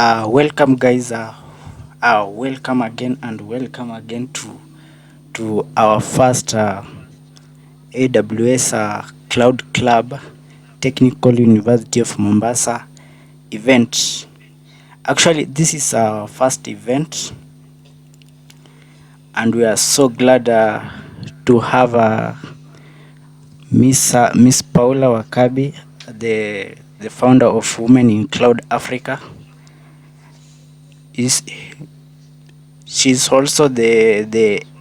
Welcome, guys. Welcome again and welcome again to our first AWS Cloud Club Technical University of Mombasa event. Actually, this is our first event, and we are so glad to have Miss Paula Wakabi, the founder of Women in Cloud Africa. Is She's also the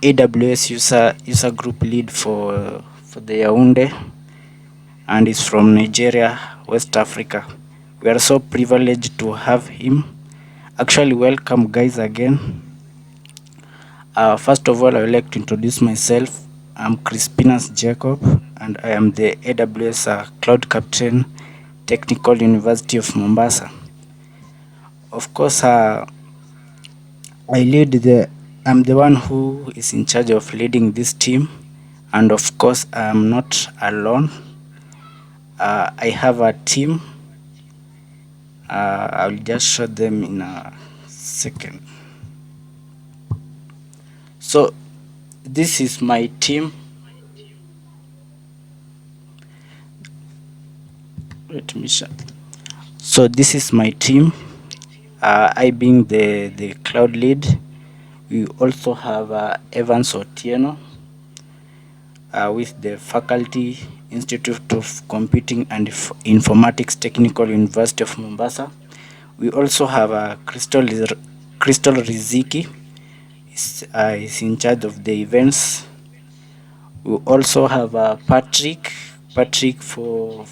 AWS user group lead for the Yaounde, and is from Nigeria, West Africa. We are so privileged to have him. Actually, welcome, guys, again. First of all, I would like to introduce myself. I'm Crispinas Jacob, and I am the AWS Cloud Captain, Technical University of Mombasa. Of course, I'm the one who is in charge of leading this team, and of course I'm not alone. I have a team. I'll just show them in a second. So this is my team. Let me show. So this is my team. I being the cloud lead. We also have Evans Otieno with the Faculty Institute of Computing and Informatics Technical University of Mombasa. We also have Crystal Riziki is in charge of the events. We also have Patrick. Patrick for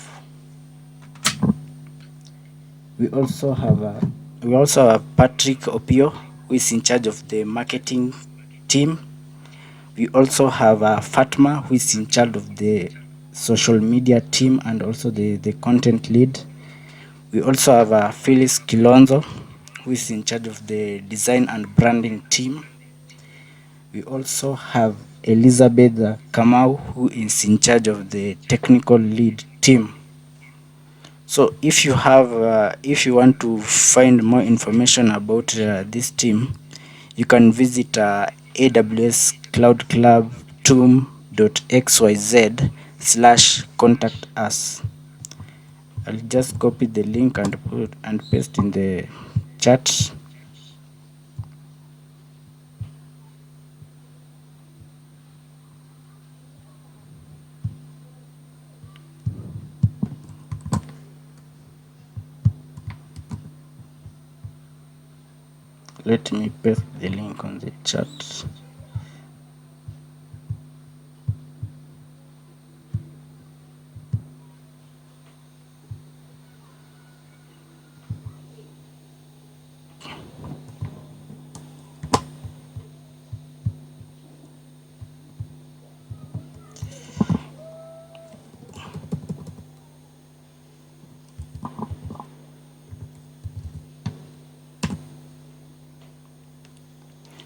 we also have Patrick Opio, who is in charge of the marketing team. We also have Fatma, who is in charge of the social media team and also the content lead. We also have Phyllis Kilonzo, who is in charge of the design and branding team. We also have Elizabeth Kamau, who is in charge of the technical lead team. So if you want to find more information about this team, you can visit AWS Cloud Club toom.xyz/contact us. I'll just copy the link and paste in the chat. Let me paste the link on the chat.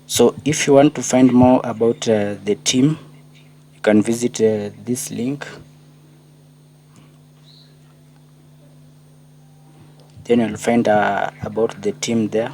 So if you want to find more about the team, you can visit this link. Then you'll find about the team there.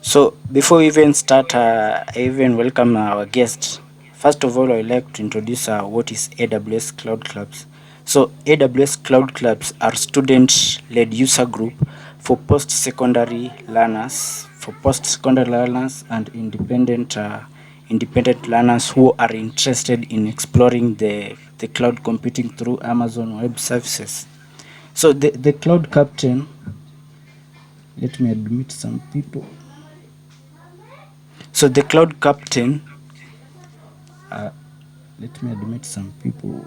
So before we even start, I even welcome our guests. First of all, I'd like to introduce what is AWS Cloud Clubs. So AWS Cloud Clubs are student-led user group for post-secondary learners, and independent learners who are interested in exploring the cloud computing through Amazon Web Services. So the Cloud Captain, let me admit some people. So the Cloud Captain, let me admit some people.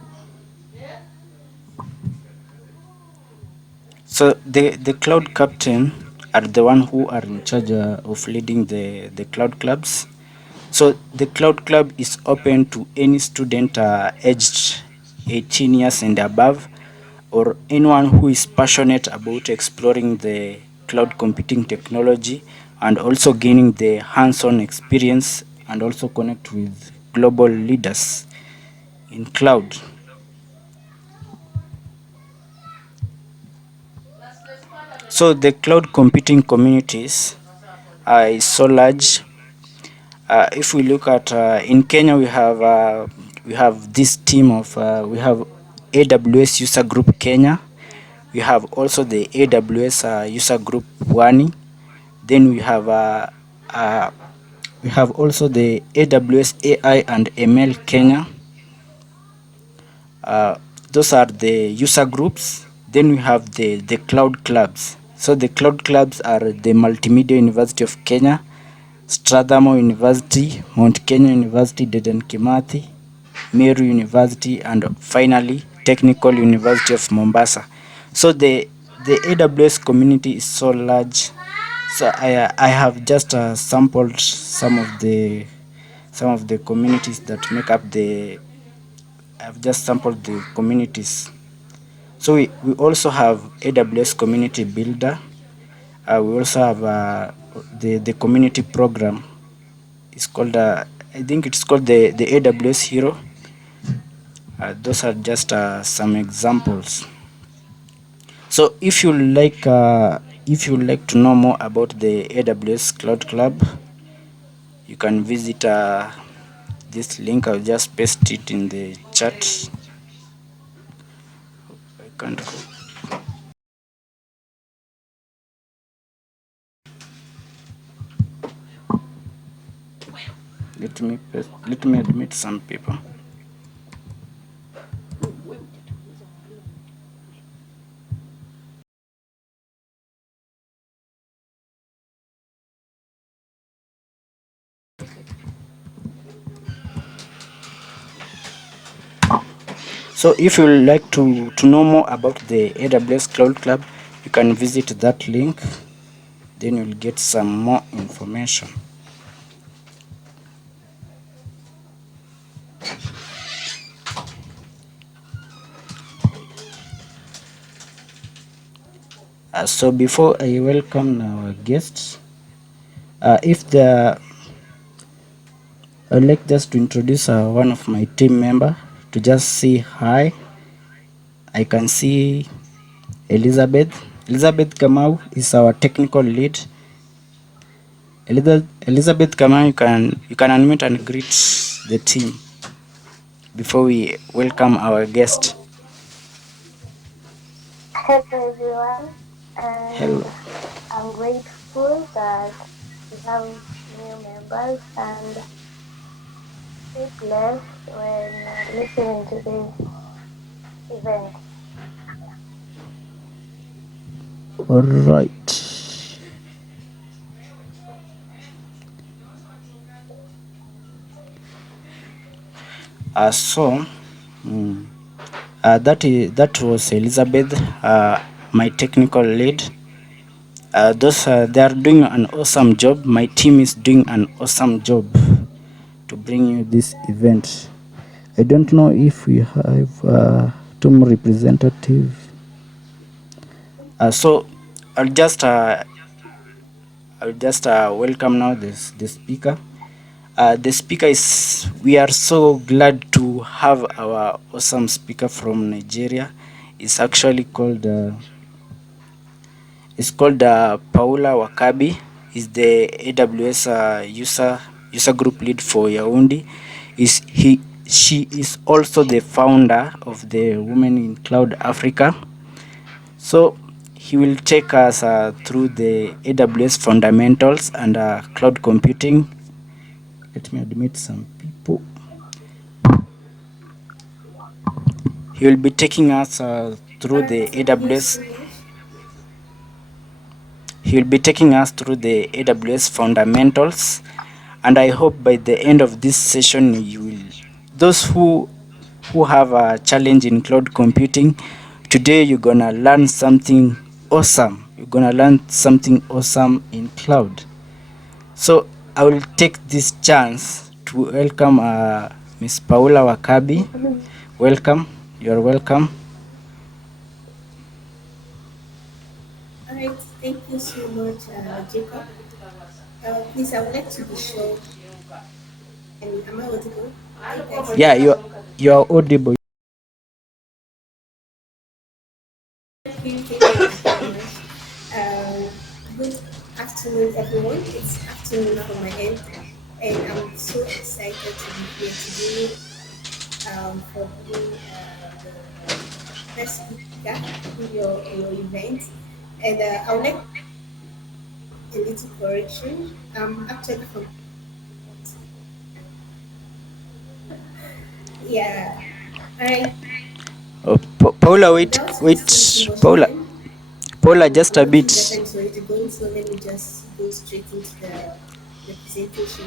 So the Cloud Captain are the one who are in charge of leading the Cloud Clubs. So the Cloud Club is open to any student aged 18 years and above, or anyone who is passionate about exploring the cloud computing technology and also gaining the hands-on experience and also connect with global leaders in cloud. So the cloud computing communities is so large. If we look at in Kenya, we have this team of we have AWS User Group Kenya. We have also the AWS User Group Wani. Then uh, we have also the AWS AI and ML Kenya. Uh, those are the user groups. Then we have the cloud clubs. So the cloud clubs are the Multimedia University of Kenya, Strathmore University, Mount Kenya University, Dedan Kimathi, Meru University, and finally Technical University of Mombasa. So the AWS community is so large. So I have just sampled some of the communities that make up the. I've just sampled the communities. So we also have AWS Community Builder. We also have the community program. It's called I think it's called the AWS Hero. Those are just some examples. So if you like to know more about the AWS Cloud Club, you can visit this link. I'll just paste it in the chat. I can't go. Let me admit some people. So if you like to know more about the AWS Cloud Club, you can visit that link. Then you'll get some more information. So before I welcome our guests, if the I'd like just to introduce one of my team member to just say hi. I can see Elizabeth. Elizabeth Kamau is our technical lead. Elizabeth Kamau, you can unmute and greet the team before we welcome our guest. Hello everyone, and Hello. I'm grateful that we have new members and stay blessed when listening to this event. All right. So that was Elizabeth, my technical lead. They are doing an awesome job. My team is doing an awesome job to bring you this event. I don't know if we have team representative. So I'll just welcome now the speaker. The speaker is. We are so glad to have our awesome speaker from Nigeria. It's actually called. It's called Paula Wakabi. Is the AWS user group lead for Yaoundé. She is also the founder of the Women in Cloud Africa. So he will take us through the AWS fundamentals and cloud computing. Let me admit some people. He will be taking us through the AWS. He will be taking us through the AWS fundamentals, and I hope by the end of this session, those who have a challenge in cloud computing, today you're gonna learn something awesome. You're gonna learn something awesome in cloud. So I will take this chance to welcome Miss Paula Wakabi. Welcome. You're welcome. Alright, Thank you so much, Jacob. Please, I would like to be sure. And am I audible? Are you guys Yeah, hearing me? you're audible. Thank you very much. Um, Good afternoon, everyone. It's afternoon from my end, and I'm so excited to be here today for being the first speaker in your event. And I would like a little correction. I'm actually from, yeah. All right. Paula, Without wasting too much Paula, time, Paula, just I a don't think the bit. time is already going, so let me just go straight into the presentation.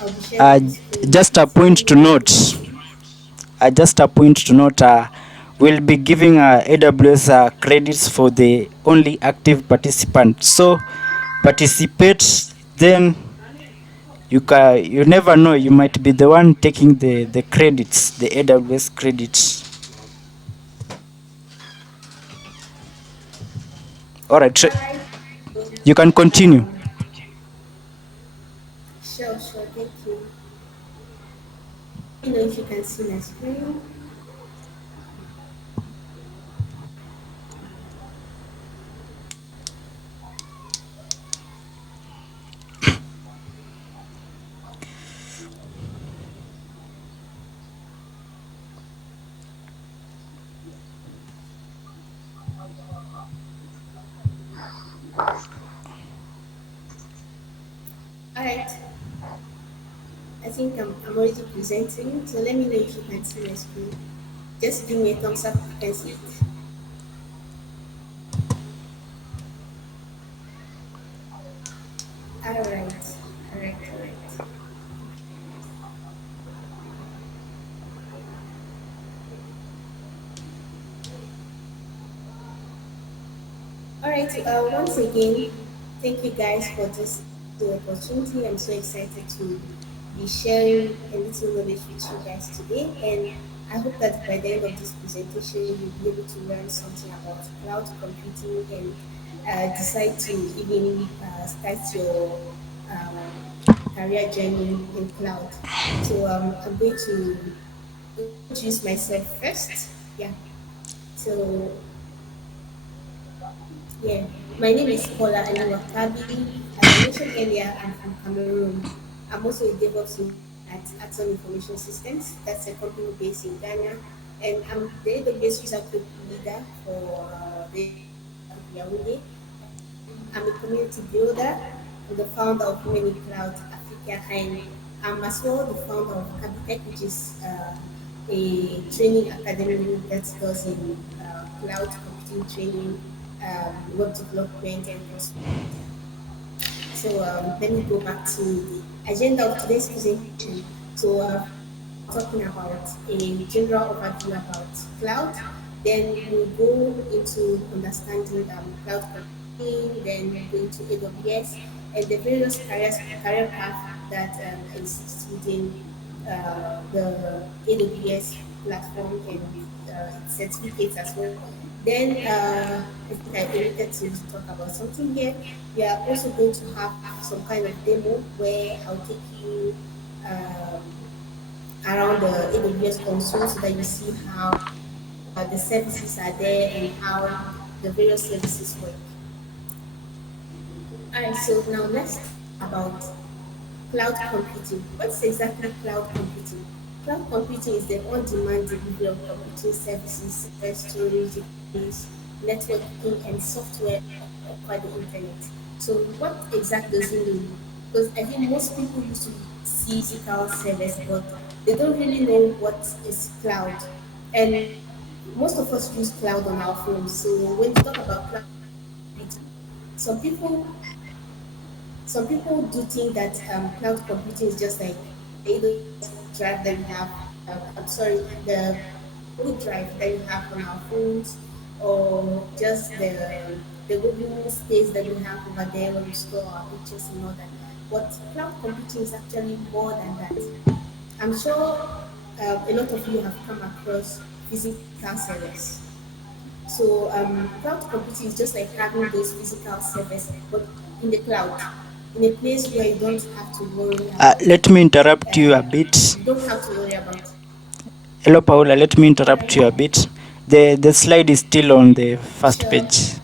I'll be sharing Uh, my screen. just a So let point me to know when you're note. ready. Just a point to note. We'll be giving AWS credits for the only active participant. So participate, then you never know, you might be the one taking the credits, the AWS credits. All right, All right. you can continue. Um, sure. Thank you. Let me know if you can see my screen. All right. I think I'm already presenting. So let me know if you can see my screen. Just give me a thumbs up if you can see it. All right. All right. All right. Once again, thank you guys for this opportunity. I'm so excited to be sharing a little knowledge with you guys today. And I hope that by the end of this presentation, you'll be able to learn something about cloud computing and decide to even start your um, career journey in cloud. So I'm going to introduce myself first. Yeah. So yeah, my name is Paula Wakabi. As I mentioned earlier, I'm from Cameroon. I'm also a DevOps engineer at Atom Information Systems. That's a company based in Ghana. And I'm the AWS user group leader for the AWS group Yaoundé. I'm a community builder. I'm the founder of Women in Cloud Africa, and I'm as well the founder of Cabitech, which is a training academy that does in cloud computing training, web development, and prosperity. So let me go back to the agenda of today's presentation. So first of all, I'll be talking about a general overview about cloud. Then we'll go into understanding cloud computing. Then we'll go into AWS and the various career path that exists within the AWS platform and its certificates as well. Then I think I omitted to talk about something here. We are also going to have some kind of demo where I'll take you um, around the AWS console so that you see how the services are there and how the various services work. All right, so now let's talk about cloud computing. What's exactly cloud computing? Cloud computing is the on-demand delivery of computing services, storage, database, networking, and software over the internet. So what exactly does it mean? Because I think most people used to see physical servers, but they don't really know what is cloud. And most of us use cloud on our phones. So when you talk about cloud computing, some people some people do think that cloud computing is just like the AWS drive that we have. I'm sorry, the Google Drive that we have on our phones, or just the Google space that we have over there where we store our pictures and all that. But cloud computing is actually more than that. I'm sure a lot of you have come across physical servers. So cloud computing is just like having those physical servers, but in the cloud, in a place where you don't have to worry about. Let me interrupt you a bit. You don't have to worry about. Hello, Paula. Let me All interrupt you a right. bit. The slide is still on the first Sure. page.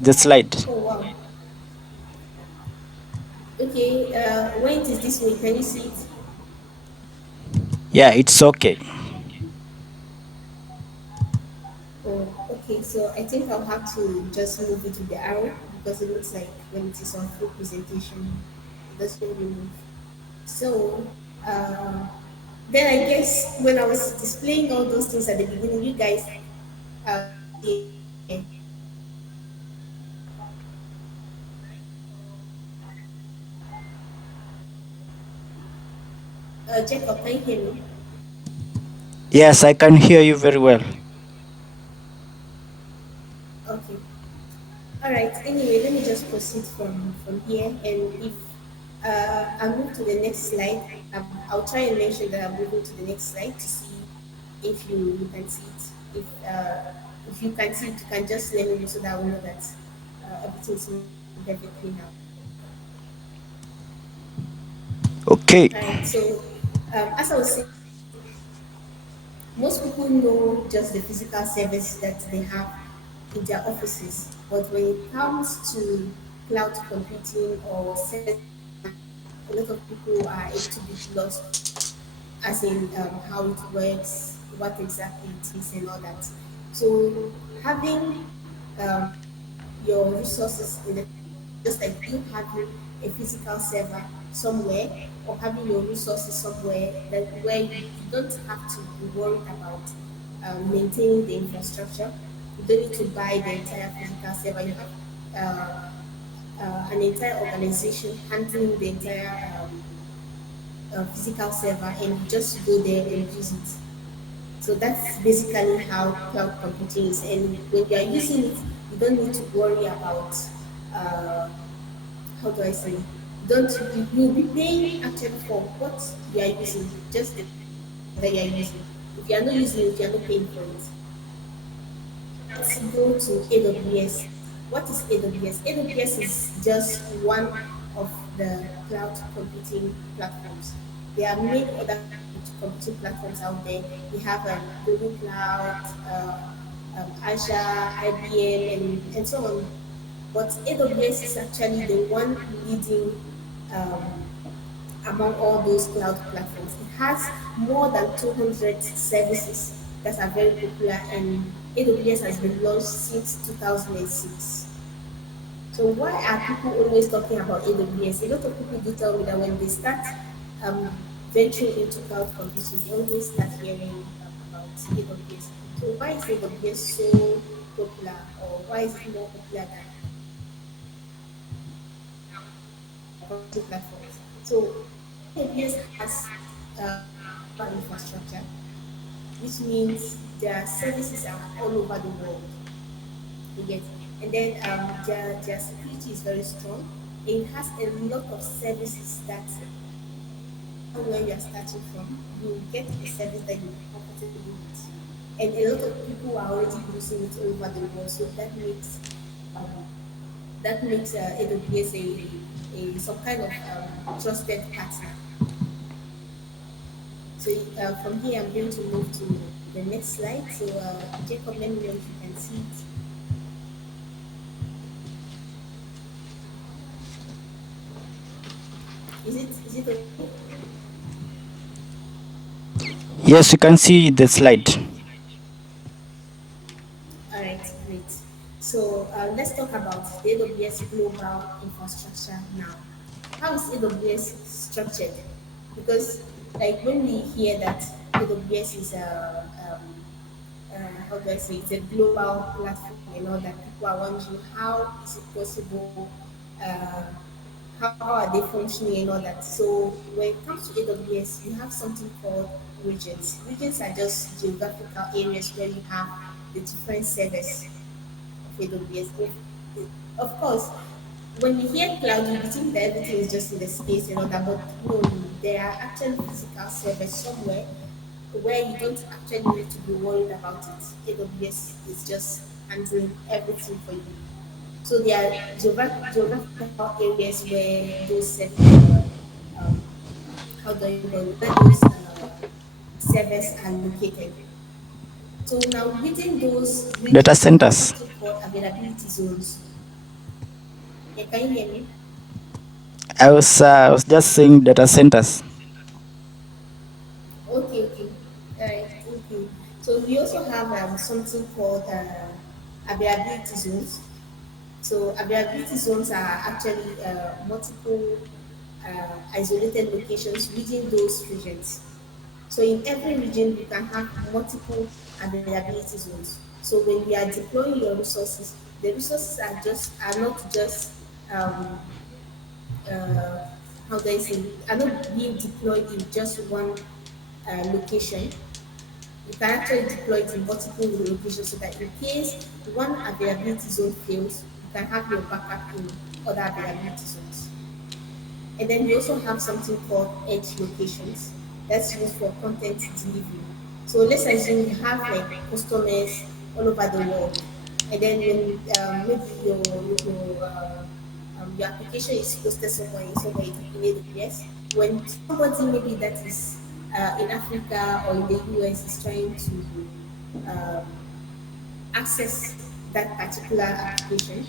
The slide. Oh wow. Okay. When it is this way, can you see it? Yeah, it's okay. Oh, okay. So I think I'll have to just move it to the arrow because it looks like when it is on full presentation, it doesn't really move. So then I guess when I was displaying all those things at the beginning, you guys can see anything here, right? Jacob, can you hear me? Yes, I can hear you very well. Okay. All right. Anyway, let me just proceed from here, and if I move to the next slide, I'll try and mention that I'm moving to the next slide to see if you can see it. If you can see it, you can just let me know so that I will know that everything's moving perfectly now. Okay. All right. So as I was saying, most people know just the physical service that they have in their offices, but when it comes to cloud computing or services online, a lot of people are a little bit lost, as in how it works, what exactly it is, and all that. So having your resources in the cloud is just like you having a physical server somewhere or having your resources somewhere that where you don't have to be worried about maintaining the infrastructure. You don't need to buy the entire physical server. You have an entire organization handling the entire physical server, and you just go there and use it. So that's basically how cloud computing is. And when you are using it, you don't need to worry about uh, how do I say? You'll be paying actually for what you are using, just the physical server that you are using. If you are not using it, you are not paying for it. So let's go to AWS. What is AWS? AWS is just one of the cloud computing platforms. There are many other cloud computing platforms out there. We have Google Cloud, Azure, IBM, and so on. But AWS is actually the one leading um, among all those cloud platforms. It has more than 200 services that are very popular, and AWS has been launched since 2006. So why are people always talking about AWS? A lot of people do tell me that when they start um, venturing into cloud computing, they always start hearing about AWS. So why is AWS so popular, or why is it more popular than cloud computing platforms? So AWS has global infrastructure, which means their services are all over the world. You get, and then their security is very strong. It has a lot of services that no matter where you are starting from, you get a service that you'll be comfortable with. And a lot of people are already using it all over the world, so um, that makes AWS a some kind of trusted partner. So from here, I'm going to move to the next slide. So Jacob, let me know if you can see it. Is it okay? Yes, you can see the slide. All right, great. So let's talk about the AWS global infrastructure now. How is AWS structured? Because like when we hear that AWS is how do I say, it's a global platform and all that, people are wondering how is it possible, uh, how are they functioning and all that. So when it comes to AWS, you have something called regions. Regions are just geographical areas where you have the different servers of AWS. Of course, when you hear cloud, you think that everything is just in the space and all that, but no, there are actually physical servers somewhere where you don't actually need to be worried about it. AWS is just handling everything for you. So there are geographical areas where um, how do I call it, where those servers are located. So now within those Data regions, we have centers. something called availability zones. Yeah, can you hear me? I was just saying data centers. Okay, okay. All right, thank you. So we also have something called availability zones. So availability zones are actually multiple isolated locations within those regions. So in every region, you can have multiple availability zones. So when you are deploying your resources, the resources are not just um, uh, how do I say, are not being deployed in just one location. You can actually deploy it in multiple locations so that in case one availability zone fails, you can have your backup in other availability zones. And then we also have something called edge locations that's used for content delivery. So let's assume you have like customers all over the world, and then when maybe your application is posted somewhere in AWS, when somebody maybe that is in Africa or in the US is trying to um, access that particular application,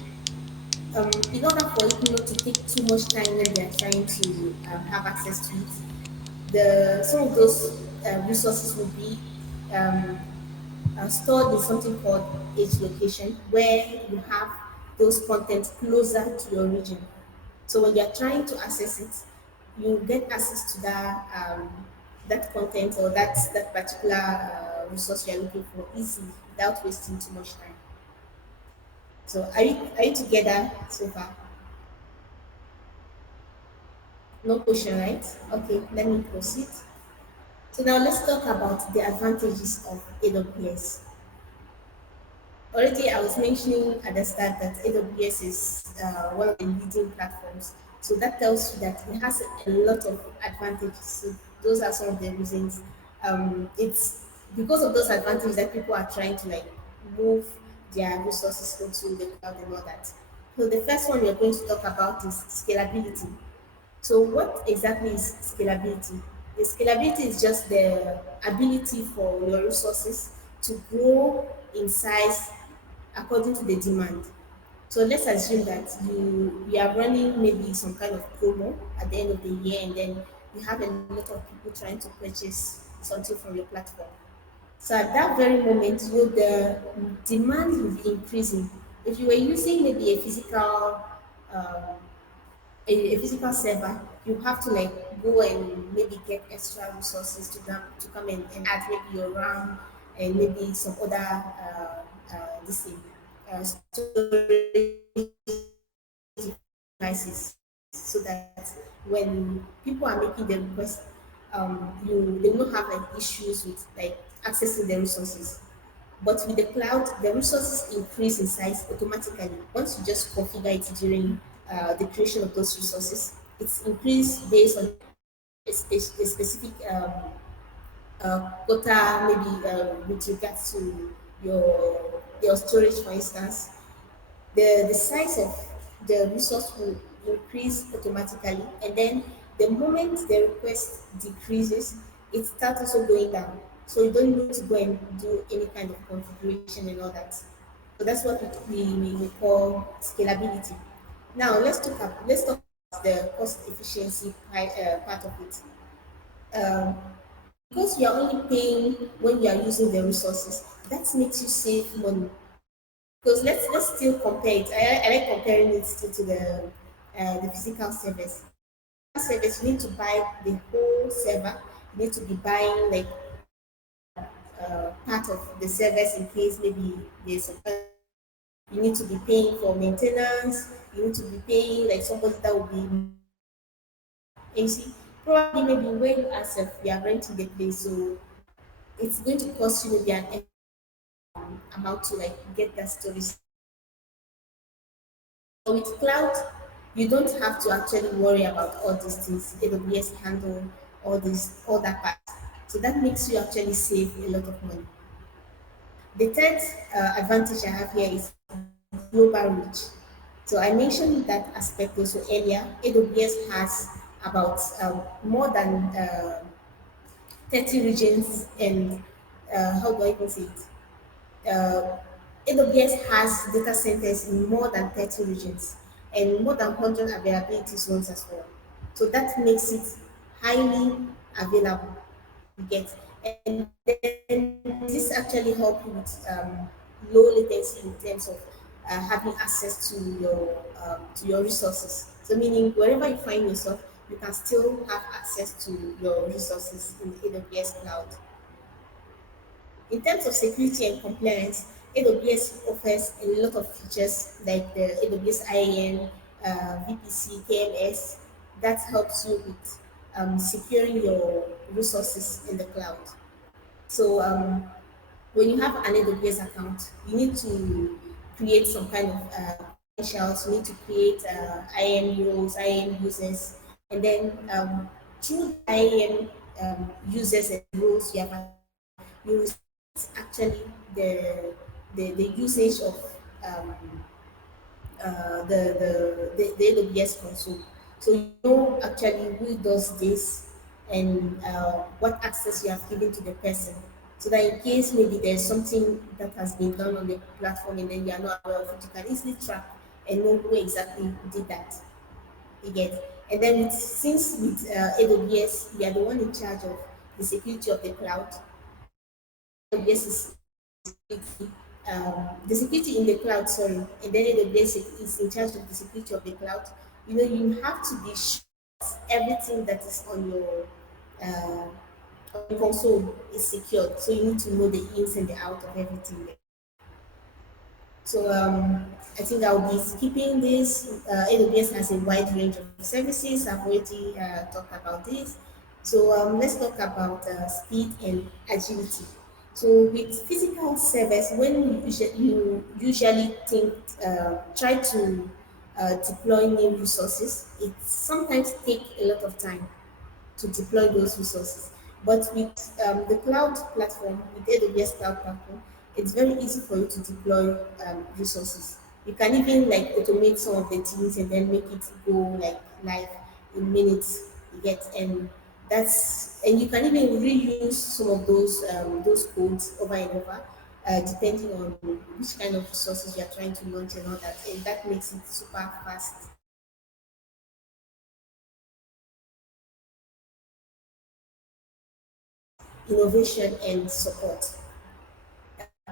in order for it not to take too much time when they are trying to have access to it, the some of those resources will be um, stored in something called edge location, where you have those contents closer to your region. So when you are trying to access it, you get access to that content or that particular resource you are looking for easily without wasting too much time. So are you together so far? No question, right? Okay, let me proceed. So now let's talk about the advantages of AWS. Already, I was mentioning at the start that AWS is one of the leading platforms. So that tells you that it has a lot of advantages. So those are some of the reasons. It's because of those advantages that people are trying to like move their resources into the cloud and all that. So the first one we're going to talk about is scalability. So what exactly is scalability? The scalability is just the ability for your resources to grow in size according to the demand. So let's assume that you are running maybe some kind of promo at the end of the year, and then you have a lot of people trying to purchase something from your platform. So at that very moment, the demand will be increasing. If you were using maybe um, a physical server, you have to like go and maybe get extra resources to come and add maybe your RAM and maybe some other this thing, storage devices, so that when people are making the request, they will not have like issues with like accessing the resources. But with the cloud, the resources increase in size automatically. Once you just configure it during the creation of those resources, it's increased based on a specific quota, maybe with regards to your storage, for instance. The size of the resource will increase automatically, and then the moment the request decreases, it starts also going down. So you don't need to go and do any kind of configuration and all that. So that's what we call scalability. Now let's talk about the cost efficiency part of it. Um, because you are only paying when you are using the resources, that makes you save money. Because let's still compare it. I like comparing it still to the physical service. The physical service, you need to buy the whole server. You need to be buying like part of the service in case maybe there's some kind of issue. You need to be paying for maintenance. You need to be paying like somebody that will be monitoring your server. And you see, probably maybe when as if you are renting the place, so it's going to cost you maybe an extra amount to like get that storage space. But with cloud, you don't have to actually worry about all these things. AWS handle all that part. So that makes you actually save a lot of money. The third advantage I have here is global reach. So I mentioned that aspect also earlier. AWS has about more than 30 regions and how do I even say it? AWS has data centers in more than 30 regions and more than 100 availability zones as well. So that makes it highly available. You get, and then this actually help you with low latency in terms of having access to your resources. So meaning wherever you find yourself, you can still have access to your resources in the AWS cloud. In terms of security and compliance, AWS offers a lot of features like the AWS IAM, VPC, KMS that helps you with securing your resources in the cloud. So when you have an AWS account, you need to create some kind of credentials. You need to create IAM roles, IAM users, and then through the IAM users and roles you have assigned, you restrict actually the usage of um, the AWS console. So you know actually who does this and what access you have given to the person. So that in case maybe there's something that has been done on the platform and then you are not aware of it, you can easily track and know who exactly did that. You get. And then since with AWS, we are the one in charge of the security of the cloud. AWS is in charge of the security in the cloud, sorry, and then AWS is in charge of the security of the cloud. You know, you have to be sure that everything that is uh, on your console is secured. So you need to know the ins and the out of everything there. So I think I'll be skipping this. AWS has a wide range of services. I've already talked about this. So let's talk about speed and agility. So with physical servers, when you usually think, try to deploy new resources, it sometimes take a lot of time to deploy those resources. But with the cloud platform, with AWS cloud platform, it's very easy for you to deploy resources. You can even like automate some of the things and then make it go like live in minutes. You get, and you can even reuse some of those codes over and over, depending on which kind of resources you are trying to launch and all that. And that makes it super fast. Innovation and support.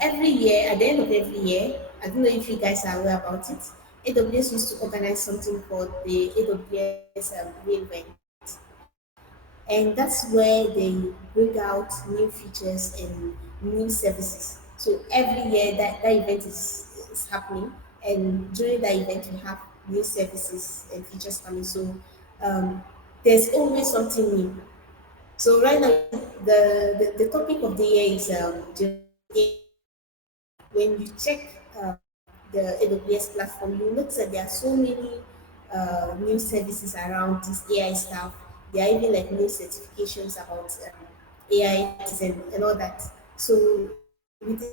Every year, at the end of every year, I don't know if you guys are aware about it, AWS used to organize something called the AWS reInvent. And that's where they bring out new features and new services. So every year that event is happening, and during that event, you have new services and features coming. So um, there's always something new. So right now, the topic of the year is generative AI. When you check the AWS platform, you notice that there are so many new services around this AI stuff. There are even like new certifications about AI practice and all that. So with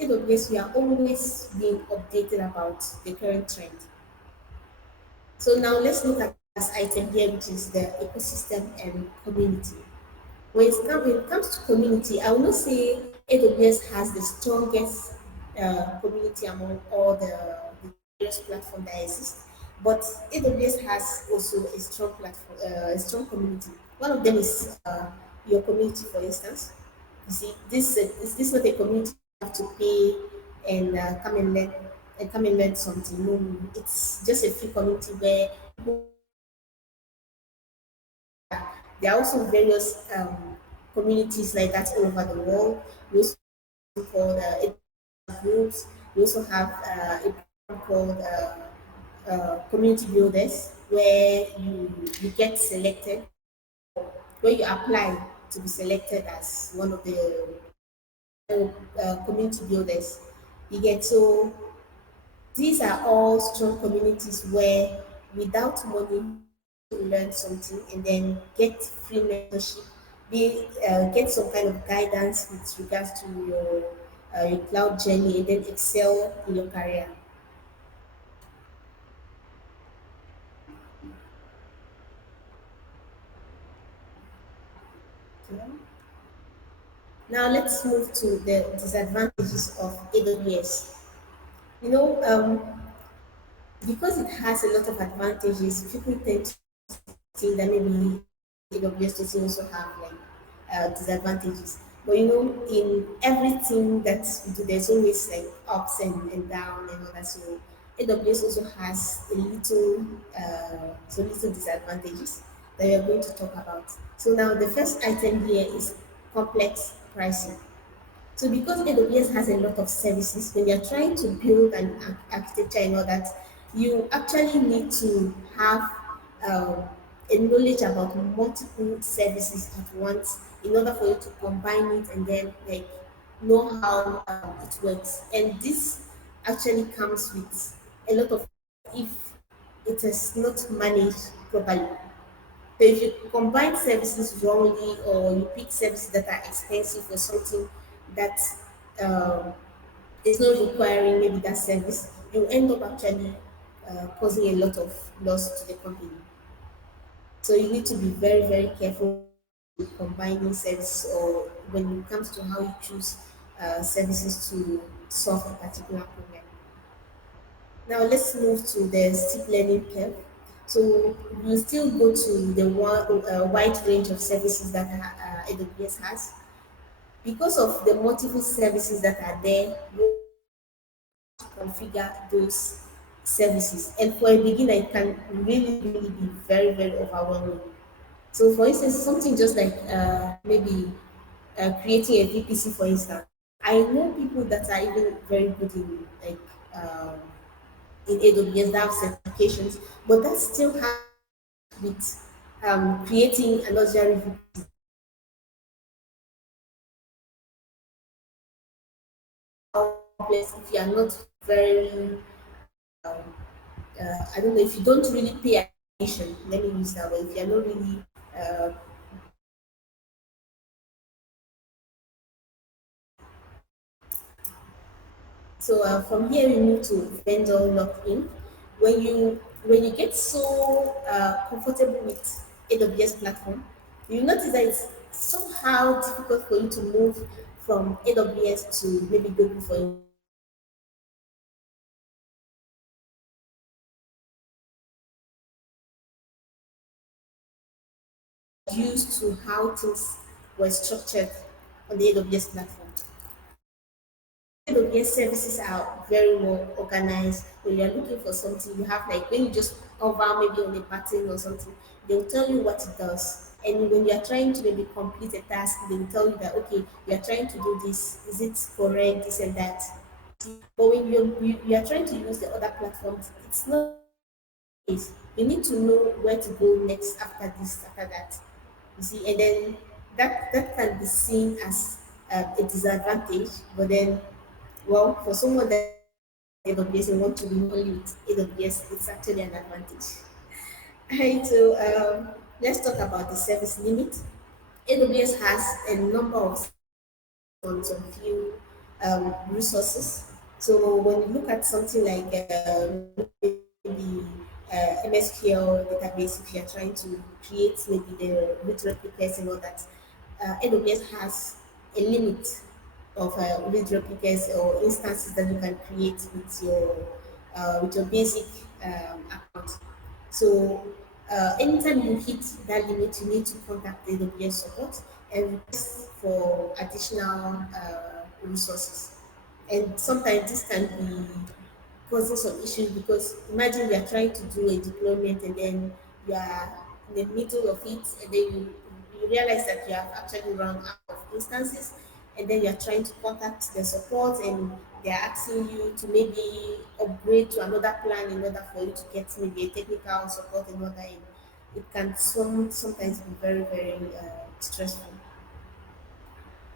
AWS, we are always being updated about the current trend. So now let's look at this item here, which is the ecosystem and community. When it comes to community, I will not say AWS has the strongest community among all the various platforms that exist, but AWS has also a strong platform, a strong community. One of them is your community, for instance. You see, is this not a community you have to pay and come and learn something? No, it's just a free community where people there are also various communities like that all over the world. We also called groups. We also have a program called community builders, where you get selected, where you apply to be selected as one of the community builders. You get, so these are all strong communities where without money you learn something and then get free mentorship get some kind of guidance with regards to your cloud journey, and then excel in your career. Okay. Now let's move to the disadvantages of AWS. You know, because it has a lot of advantages, people tend to think that maybe AWS doesn't also have like disadvantages. But you know, in everything that we do, there's always like ups and down and all that. So AWS also has some little disadvantages that we are going to talk about. So now the first item here is complex pricing. So because AWS has a lot of services, when you're trying to build an architecture and all that, you actually need to have um, a knowledge about multiple services at once in order for you to combine it and then like know how it works. And this actually comes with a lot of if it is not managed properly. So if you combine services wrongly or you pick services that are expensive for something that um, is not requiring maybe that service, you end up actually causing a lot of loss to the company. So you need to be very, very careful combining services or when it comes to how you choose services to solve a particular problem. Now let's move to the steep learning curve. So we'll still go to the wide range of services that AWS has. Because of the multiple services that are there, you configure those services. And for a beginner, it can really, really be very, very overwhelming. So, for instance, something just like maybe creating a VPC, for instance. I know people that are even very good in like in AWS that have certifications, but that still has with creating an auxiliary complex if you are not very I don't know if you don't really pay attention. Let me use that word. If you're not really uh, so from here we move to vendor lock-in. When you get so comfortable with AWS platform, you notice that it's somehow difficult for you to move from AWS to maybe Google for used to how things were structured on the AWS platform. AWS services are very well organized. When you're looking for something, you have like when you just hover maybe on a button or something, they'll tell you what it does. And when you're trying to maybe complete a task, they'll tell you that okay, you're trying to do this, is it correct, this and that. But when you are trying to use the other platforms, it's not is you need to know where to go next after this, after that. You see, and then that can be seen as a disadvantage, but then, well, for someone that AWS and want to be only with AWS, it's actually an advantage. Right, so let's talk about the service limit. AWS has a number of on some few resources. So when you look at something like maybe MSQL database, if you're trying to create maybe the root replicas and all that, AWS has a limit of read replicas or instances that you can create with your basic account. So anytime you hit that limit, you need to contact the AWS support and request for additional resources. And sometimes this can be causing some issues because imagine you are trying to do a deployment and then you are in the middle of it and then you realize that you have actually run out of instances and then you are trying to contact the support and they are asking you to maybe upgrade to another plan in order for you to get maybe a technical support and all that. It can sometimes be very, very stressful.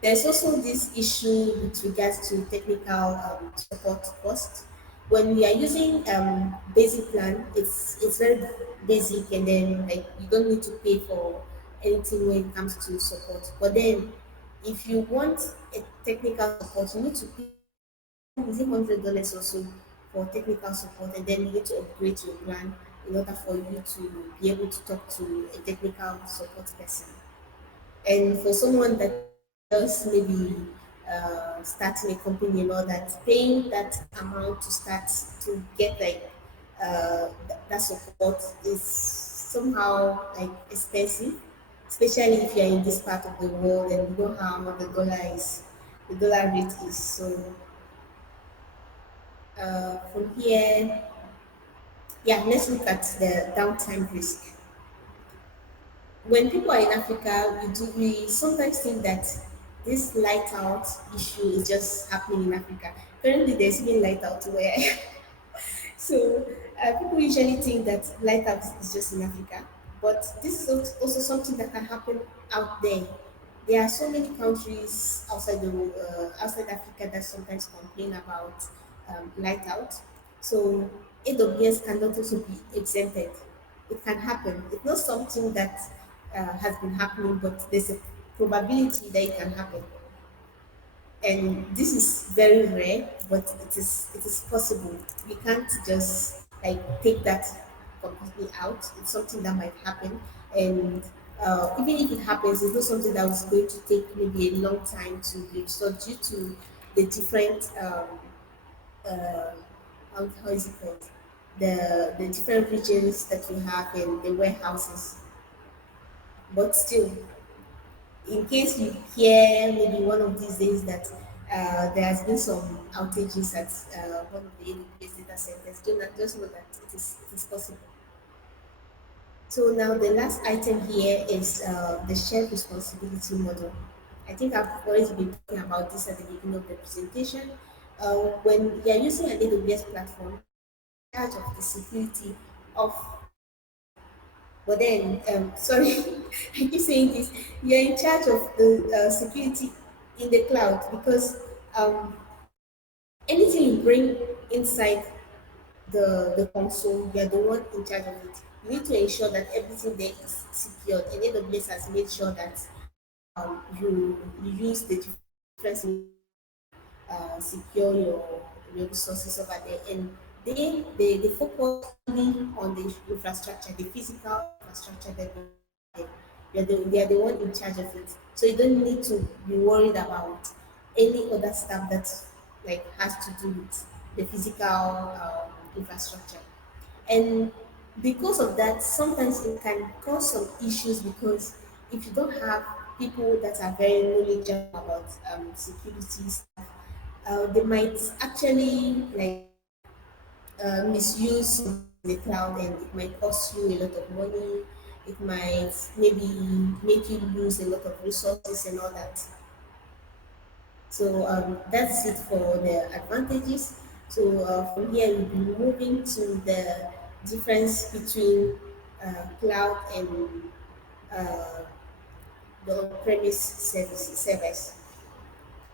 There's also this issue with regards to technical support cost. When we are using basic plan, it's very basic, and then like you don't need to pay for anything when it comes to support. But then, if you want a technical support, you need to pay is it $100 or so for technical support, and then you need to upgrade your plan in order for you to be able to talk to a technical support person. And for someone that is just maybe starting a company and all that, paying that amount to start to get like that support is somehow like expensive, especially if you're in this part of the world and you know how the dollar rate is. So from here, yeah, let's look at the downtime risk. When people are in Africa, we sometimes think that this light out issue is just happening in Africa. Currently, there's been light out where so people usually think that light out is just in Africa, but this is also something that can happen out there. There are so many countries outside Africa that sometimes complain about light out. So AWS cannot also be exempted. It can happen. It's not something that has been happening, but there's a probability that it can happen, and this is very rare, but it is possible. We can't just like take that completely out. It's something that might happen, and even if it happens, it's not something that was going to take maybe a long time to be restored due to the different uh, how is it called, the different regions that we have in the warehouses. But still, in case you hear maybe one of these days that there has been some outages at one of the AWS data centers, just know that it is possible. So now the last item here is the shared responsibility model. I think I've already been talking about this at the beginning of the presentation. When you're using an AWS platform, you're in charge of the security of the cloud. But then, sorry, I keep saying this. You're in charge of the security in the cloud because um, anything you bring inside the console, you're the one in charge of it. You need to ensure that everything there is secured. And AWS has made sure that you use the different security secure your resources over there. And they focus only on the infrastructure, the physical infrastructure that we have over there. They are the one in charge of it. So you don't need to be worried about any other stuff that like has to do with the physical infrastructure. And because of that, sometimes it can cause some issues because if you don't have people that are very knowledgeable about security stuff, they might actually like misuse some things in the cloud, and it might cost you a lot of money. It might maybe make you lose a lot of resources and all that. So that's it for the advantages. So from here we'll be moving to the difference between cloud and uh, the on-premise service.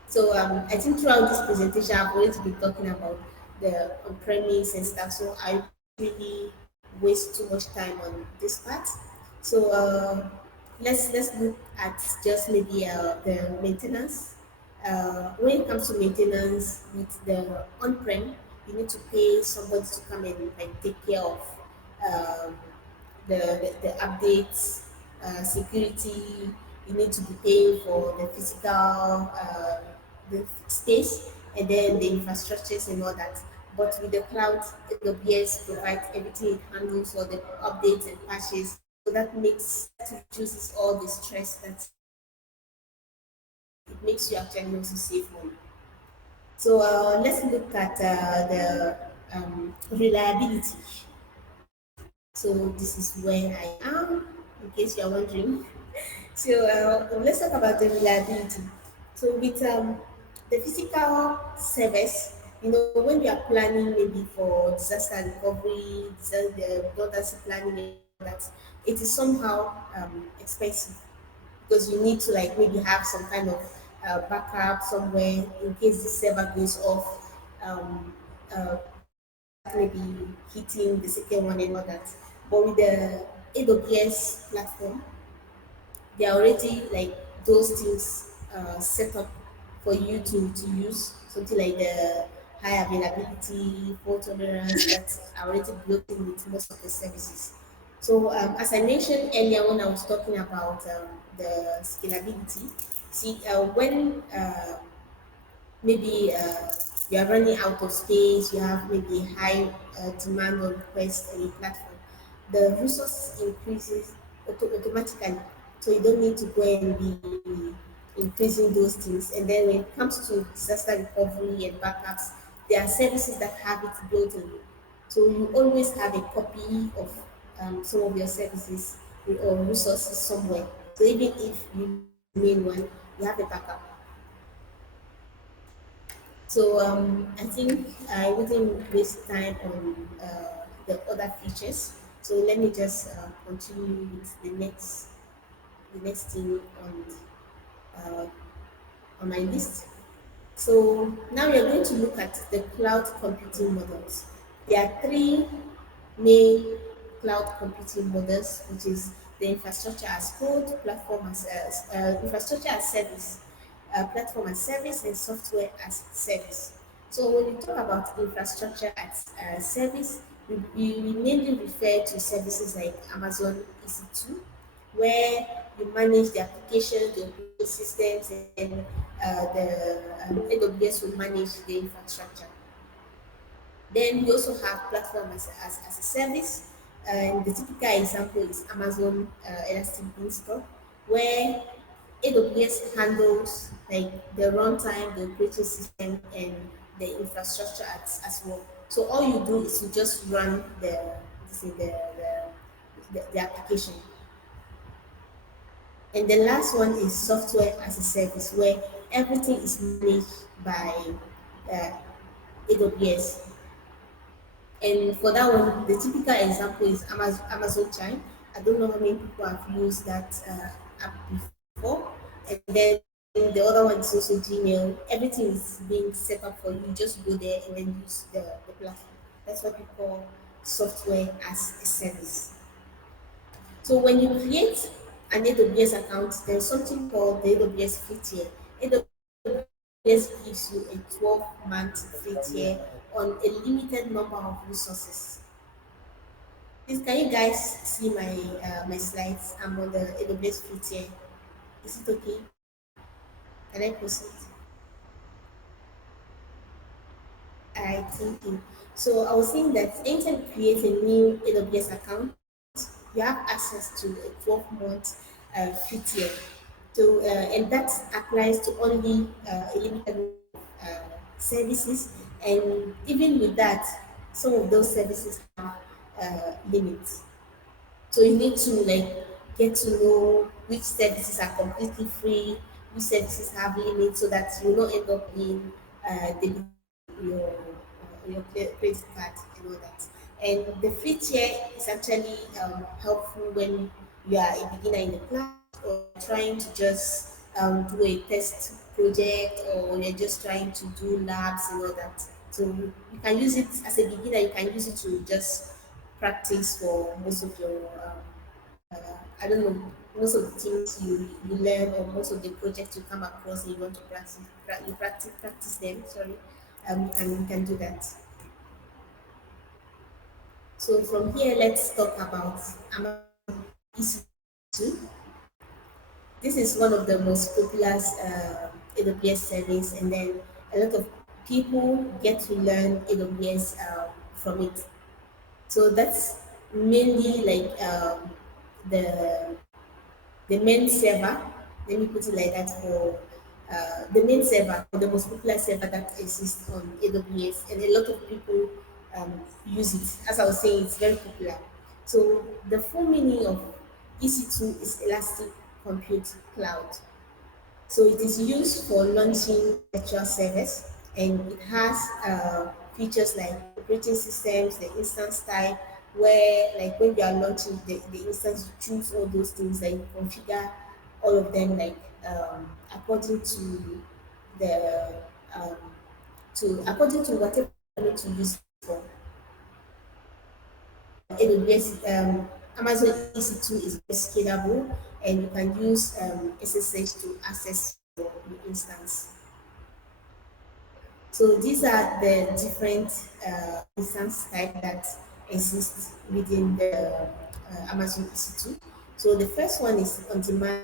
So I think throughout this presentation, I've already been talking about the on-premise and stuff. So I won't really waste too much time on this part. So let's look at just maybe the maintenance. When it comes to maintenance with the on-prem, you need to pay somebody to come and like take care of um, the updates, security. You need to be paying for the physical the space, and then the infrastructures and all that. But with the cloud, AWS provides everything, it handles all the updates and patches. So that reduces all the stress that it makes you actually also save money. So let's look at the reliability. So this is where I am, in case you're wondering. So let's talk about the reliability. So with the physical service, when we are planning maybe for disaster recovery, redundancy planning and all that, it is somehow expensive because you need to like maybe have some kind of backup somewhere in case the server goes off, without maybe hitting the second one and all that. But with the AWS platform, they are already like those things set up for you to use, something like the high availability, fault tolerance that's already built in with most of the services. So as I mentioned earlier when I was talking about the scalability, see when maybe you are running out of space, you have maybe high demand or request on your platform, the resource increases automatically. So you don't need to go and be increasing those things. And then when it comes to disaster recovery and backups, there are services that have it built in. So you always have a copy of some of your services or resources somewhere. So even if you lose the main one, you have a backup. So I think I wouldn't waste time on the other features. So let me just continue with the next thing uh, on my list. So now we are going to look at the cloud computing models. There are three main cloud computing models, which is the infrastructure as code, platform as infrastructure as service, platform as service, and software as service. So when we talk about infrastructure as service, we mainly refer to services like Amazon EC2, where you manage the applications, the operating systems, and then the AWS will manage the infrastructure. Then we also have platform as a service. And the typical example is Amazon Elastic Beanstalk, where AWS handles like the runtime, the operating system, and the infrastructure as well. So all you do is you just run the application. And the last one is software as a service, where everything is managed by uh, AWS. And for that one, the typical example is Amazon Chime. I don't know how many people have used that app before. And then the other one is also Gmail. Everything is being set up for you. You just go there and then use the platform. That's what we call software as a service. So when you create an AWS account, there's something called the AWS free tier. AWS gives you a 12-month free tier on a limited number of resources. Please, can you guys see my slides? I'm on the AWS free tier. Is it okay? Can I proceed? Alright, thank you. So I was saying that anytime you create a new AWS account, you have access to a 12-month free tier. So and that applies to only a limited number of services, and even with that, some of those services have limits. So you need to like get to know which services are completely free, which services have limits, so that you will not end up being debited your credit card and all that. And the free tier is actually helpful when you are a beginner in the class, or you're trying to just do a test project, or you're just trying to do labs and all that. So you can use it as a beginner. You can use it to just practice for most of your I don't know, most of the things you learn, or most of the projects you come across and you want to practice them. Sorry, you can do that. So from here, let's talk about Amazon EC2. This is one of the most popular AWS service, and then a lot of people get to learn AWS from it. So that's mainly like the the main server. Let me put it like that for the main server, or the most popular server that exists on AWS, and a lot of people um, use it. As I was saying, it's very popular. So the full meaning of EC2 is Elastic Compute Cloud. So it is used for launching virtual servers, and it has features like operating systems, the instance type, where like when you are launching the instance, you choose all those things, like you configure all of them like according to the um, according to whatever you need to use it for. AWS. Amazon EC2 is very scalable, and you can use SSH to access your instance. So these are the different instance type that exist within the Amazon EC2. So the first one is on demand,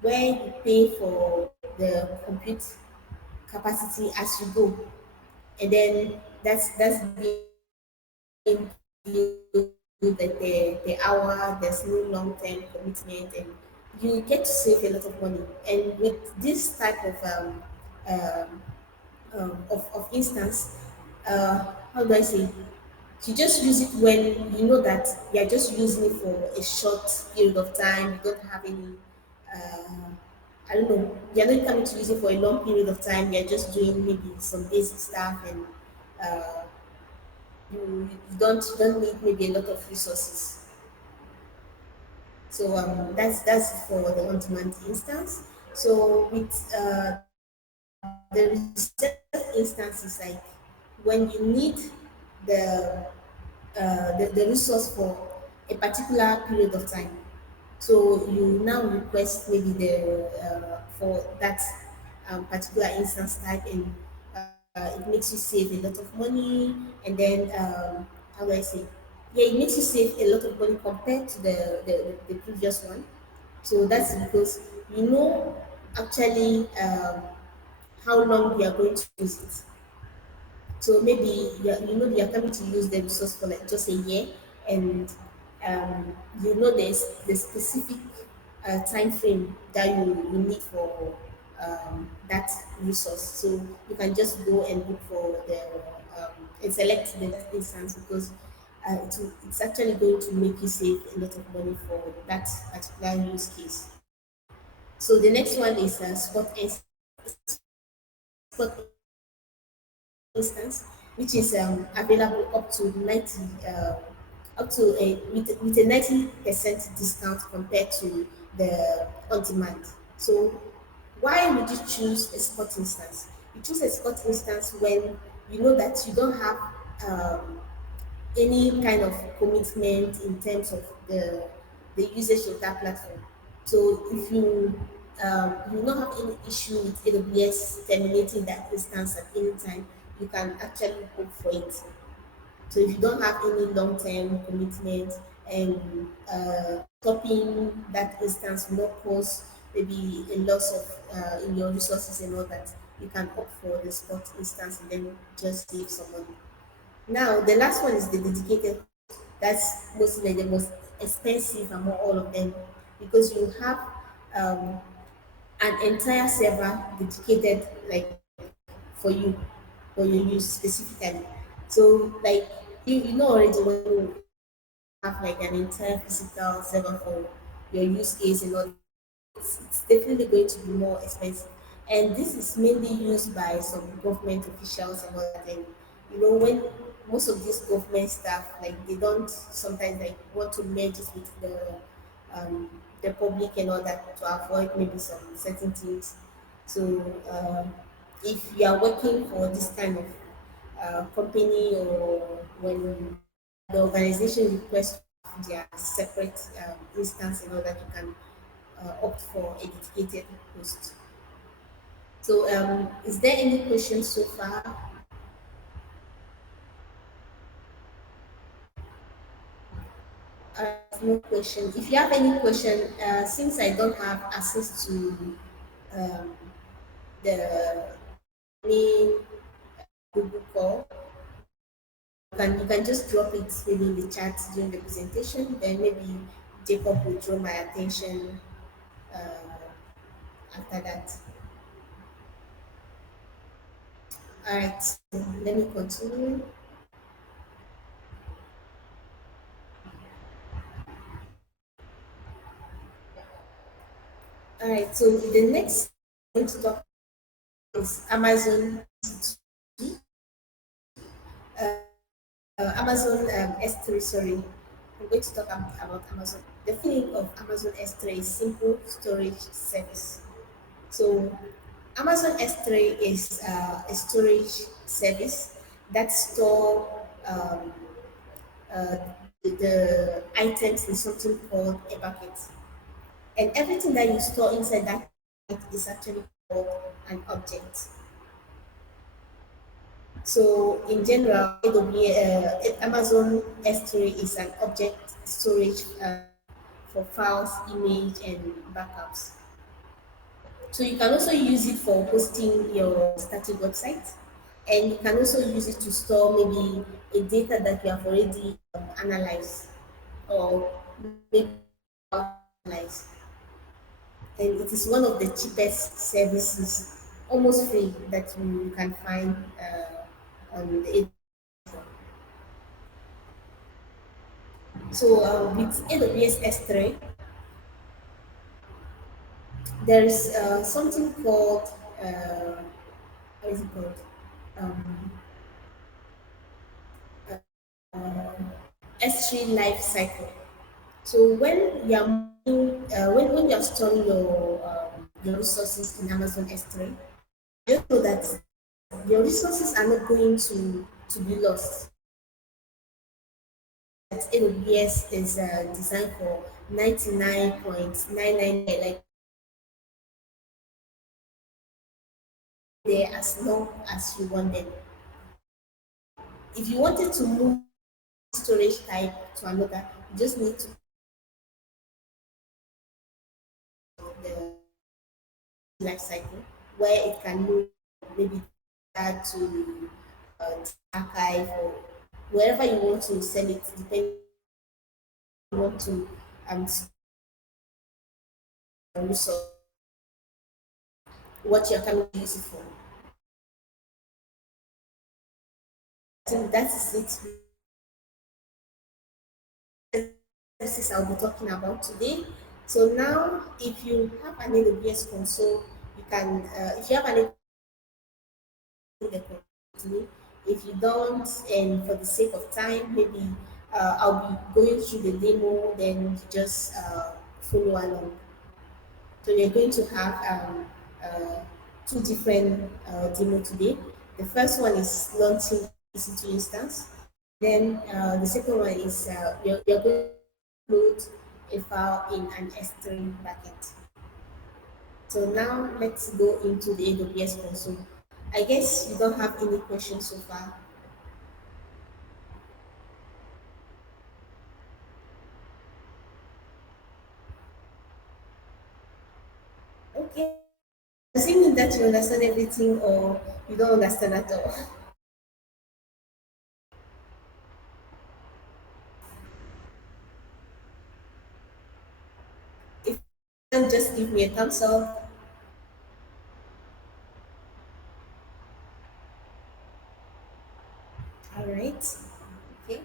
where you pay for the compute capacity as you go, and then that's being the hour. There's no long term commitment, and you get to save a lot of money. And with this type um, of instance, how do I say? You just use it when you know that you're just using it for a short period of time. You don't have any, I don't know, you're not coming to use it for a long period of time. You're just doing maybe some basic stuff, and uh, you don't need maybe a lot of resources. So that's for the on-demand instance. So with the reserved instance is like when you need the the resource for a particular period of time. So you now request maybe the for that particular instance type, and it makes you save a lot of money. And then how do I say? Yeah, it makes you save a lot of money compared to the previous one. So that's because you know actually how long you are going to use it. So maybe you're coming to use the resource for like just a year, and you know there's the specific time frame that you need for that resource. So you can just go and look for the and select the instance, because it's actually going to make you save a lot of money for that particular use case. So the next one is spot instance, which is available up to 90, up to with a 90% discount compared to the on demand. So why would you choose a spot instance? You choose a spot instance when you know that you don't have um, any kind of commitment in terms of the usage of that platform. So if you don't have any issue with AWS terminating that instance at any time, you can actually hope for it. So if you don't have any long-term commitment, and stopping that instance will not cause maybe a loss of in your resources and all that, you can opt for the spot instance and then just save some money. Now, the last one is the dedicated host. That's mostly like the most expensive among all of them, because you have um, an entire server dedicated like for you, for your use specifically. So like you know already when you have like an entire physical server for your use case and all that, it's definitely going to be more expensive. And this is mainly used by some government officials and all that. And you know, when most of these government staff, like they don't sometimes like want to merge it with the public and all that to avoid maybe some certain things. So if you are working for this kind of company, or when the organization requests to have their separate instance in order you can opt for a dedicated host. So is there any questions so far? No question. If you have any question, since I don't have access to um, the main Google call, you can just drop it maybe in the chat during the presentation. Then maybe Jacob will draw my attention after that. All right, so let me continue. All right, so the next I'm going to talk is Amazon Amazon S3. Sorry, I'm going to talk about Amazon. The feeling of Amazon S3 is simple storage service. So Amazon S3 is a storage service that store the items in something called a bucket. And everything that you store inside that bucket is actually called an object. So in general, Amazon S3 is an object storage for files, image, and backups. So you can also use it for hosting your static website, and you can also use it to store maybe a data that you have already analyzed or maybe analyzed. And it is one of the cheapest services, almost free, that you can find on the So with AWS S3, there is something called what is it called? Um, S3 life cycle. So when you are when you are storing your resources in Amazon S3, just know that your resources are not going to be lost. That AWS is designed for 99.999, like there as long as you want them. If you wanted to move storage type to another, you just need to the life cycle where it can move maybe that to archive or wherever you want to send it, depending on what to resource, what you're coming to use it for. I think that is it. This is I'll be talking about today. So now, if you have an AWS console, you can, if you have an the continue. If you don't, and for the sake of time, maybe I'll be going through the demo, then you just follow along. So we're going to have two different demo today. The first one is launching EC2 instance. Then the second one is you're going to load a file in an S3 bucket. So now let's go into the AWS console. I guess you don't have any questions so far. Okay. Does it mean that you understand everything or you don't understand at all? If you can just give me a thumbs up. All right. Okay.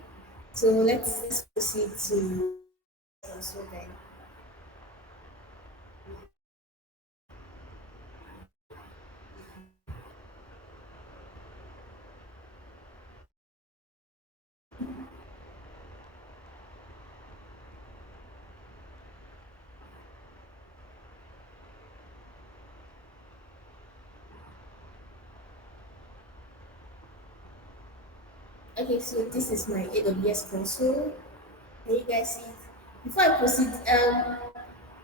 So let's proceed to console then. Okay, so this is my AWS console. Can you guys see it? Before I proceed,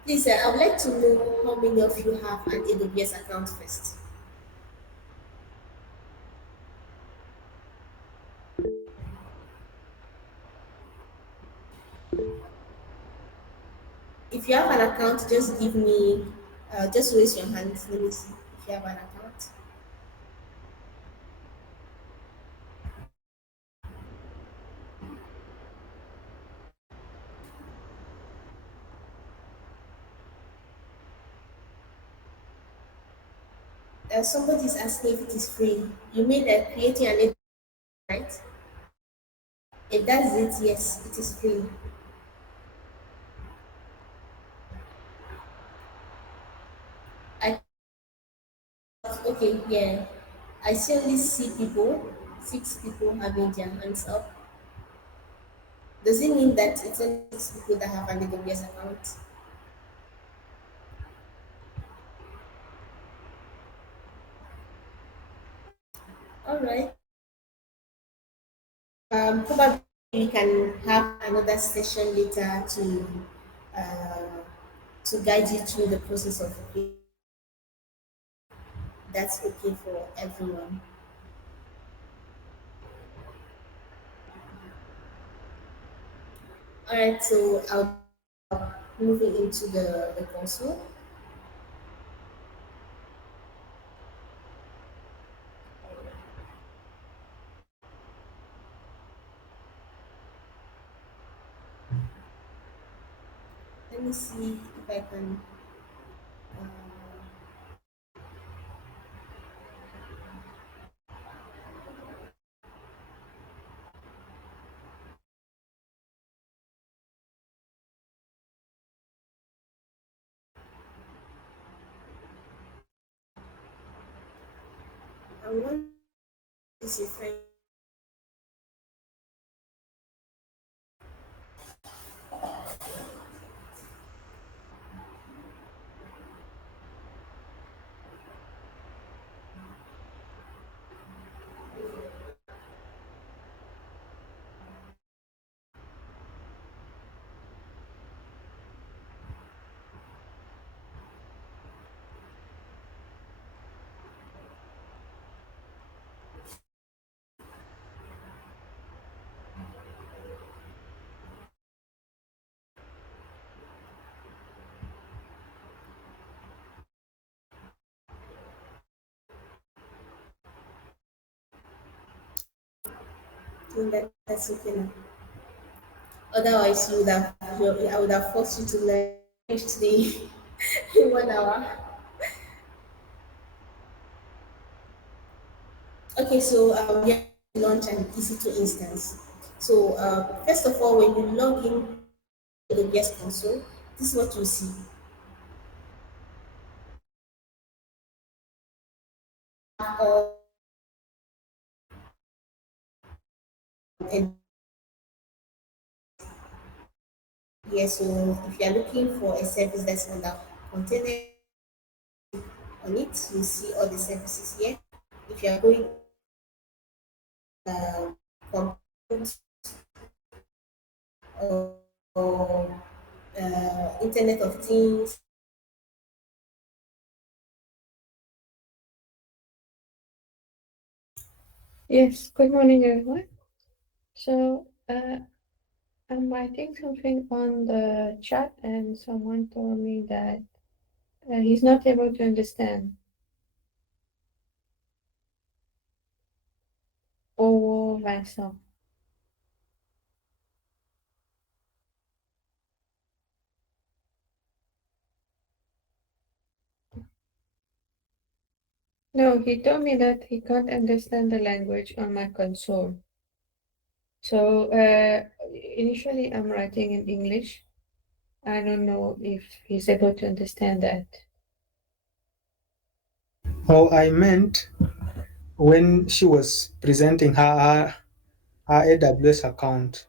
please, I would like to know how many of you have an AWS account first. If you have an account, just give me, just raise your hand. Let me see if you have an account. Somebody is asking if it is free. You mean creating an AWS, right? If that's it, yes, it is free. I okay, yeah. I see only six people having their hands up. Does it mean that it's only six people that have an AWS account? All right. Probably we can have another session later uh, to guide you through the process of creating. That's okay for everyone. All right, so I'll moving into the console. Let me see if I can. I want to see if that's okay now. Otherwise, I would have forced you to learn English today in 1 hour. Okay, so we have to launch an EC2 instance. So first of all, when you log in to the guest console, this is what you see. Or and yes, so if you are looking for a service that's under container on it, you see all the services here. If you are going compute or Internet of Things. Yes, good morning, everyone. So, I'm writing something on the chat, and someone told me that he's not able to understand. Oh, Vincent. No, he told me that he can't understand the language on my console. So, initially, I'm writing in English. I don't know if he's able to understand that. Oh, I meant when she was presenting her AWS account.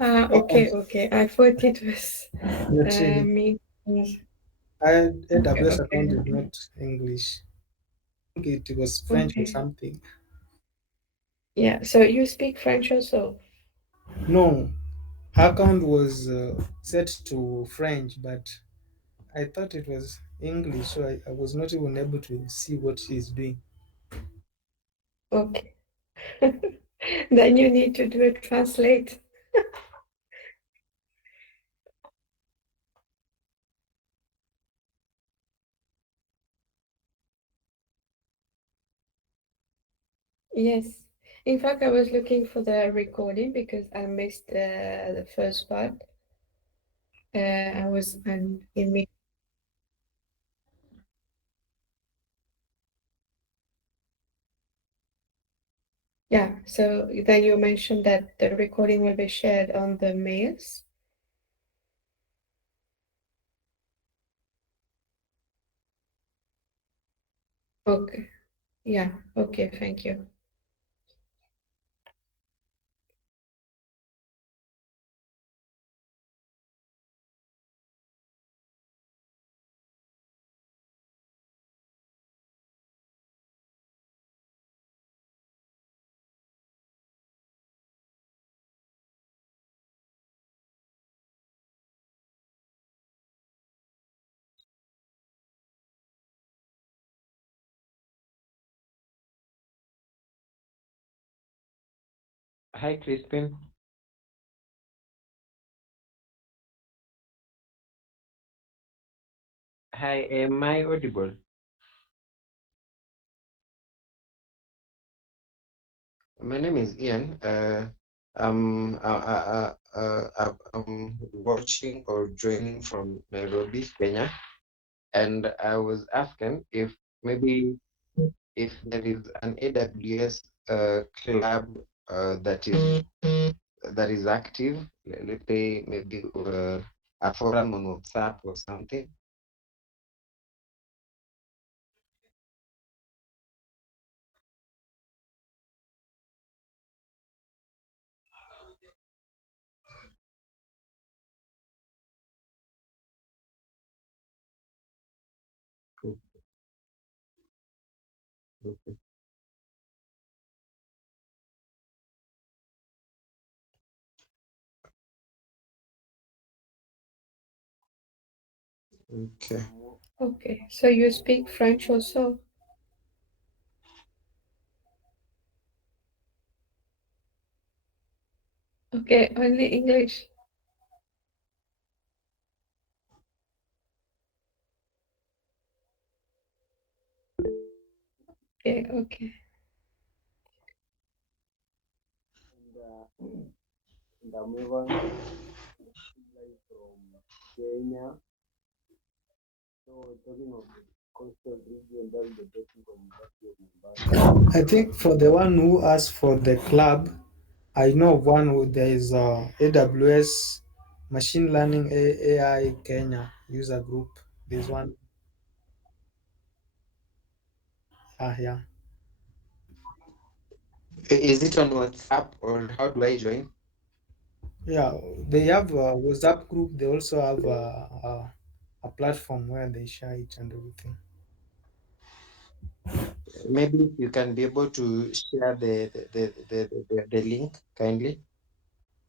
Ah, Oh, okay, okay. I thought it was not really. me. Her Okay, AWS account is okay, not English. I think it was French or okay. something. Yeah, so you speak French also? No, her account was set to French, but I thought it was English, so I was not even able to see what she's doing. Okay. Then you need to do a translate. Yes. In fact, I was looking for the recording because I missed the first part. I was in me. Yeah. So then you mentioned that the recording will be shared on the mails. Okay. Yeah. Okay. Thank you. Hi, Crispin. Hi, am I audible? My name is Ian. I'm watching or joining from Nairobi, Kenya, and I was asking if maybe if there is an AWS club that is active, let's say maybe a forum on WhatsApp or something. Okay. Okay. Okay, so you speak French also? Okay, only English. Okay, okay. And I'm Evan, like from Kenya. So talking of the coastal region, that's the Technical University of Mombasa. I think for the one who asked for the club, I know of one who there is AWS Machine Learning AI Kenya user group. There's one. Yeah. Is it on WhatsApp or how do I join? Yeah, they have a WhatsApp group. They also have a platform where they share it and everything. Maybe you can be able to share the link kindly.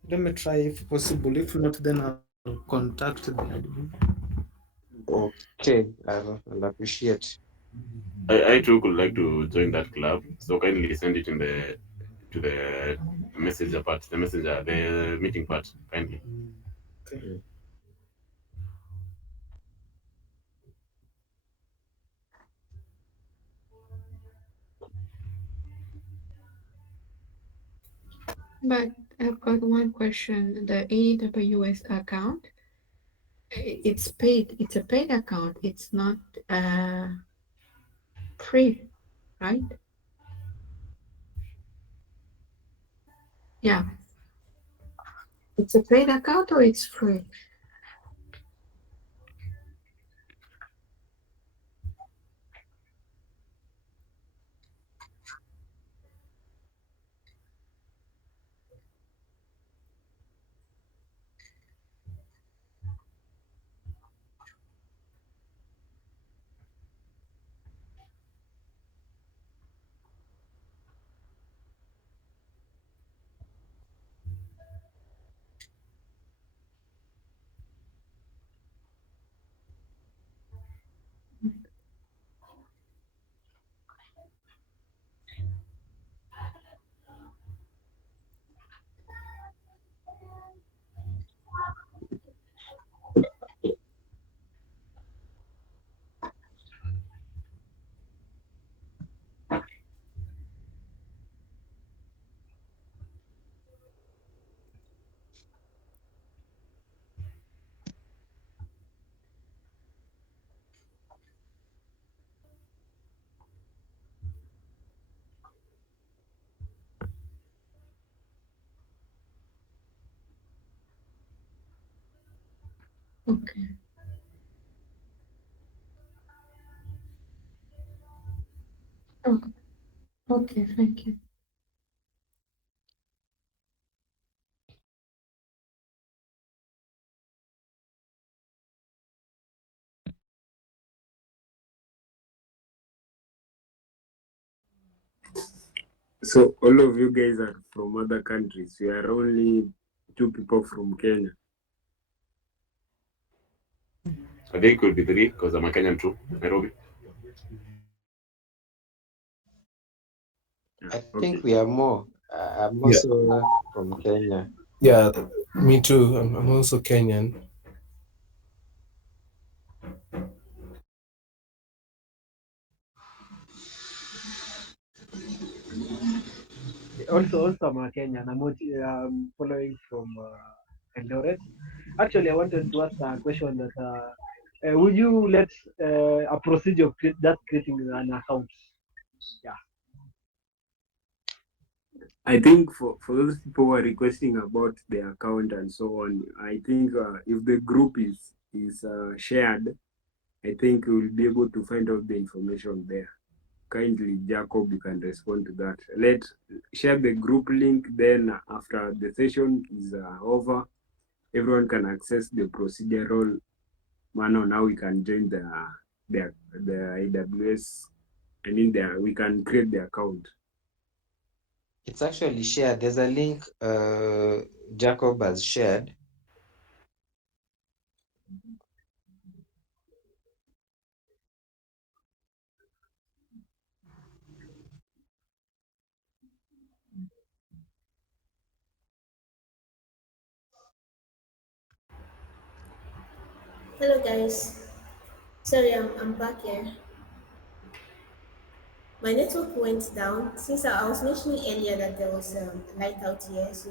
Let me try if possible. If not, then I'll contact the admin. Okay, I'll appreciate. I too could like to join that club. So kindly send it in the messenger part, the messenger, the meeting part, kindly. Okay. Mm. But I've got one question. The AWS account, it's paid. It's a paid account. It's not uh, free, right? Yeah, it's a paid account or it's free? Okay. Okay. Okay. Thank you. So all of you guys are from other countries. We are only two people from Kenya. I think it could be three because I'm a Kenyan too, Nairobi. I Okay. think we are more. I'm Yeah, also from Kenya. yeah, me too. I'm also Kenyan. Also, I'm a Kenyan. Following from Eldoret. Actually, I wanted to ask a question that would you let a procedure of that creating an account? Yeah. I think for those people who are requesting about their account and so on, I think if the group is shared, I think we'll be able to find out the information there. Kindly, Jacob, you can respond to that. Let share the group link. Then after the session is over, everyone can access the procedural manner. Now we can join the AWS. I mean, there we can create the account. It's actually shared. There's a link Jacob has shared. Hello guys. Sorry, I'm back here. My network went down since I was mentioning earlier that there was light out here, so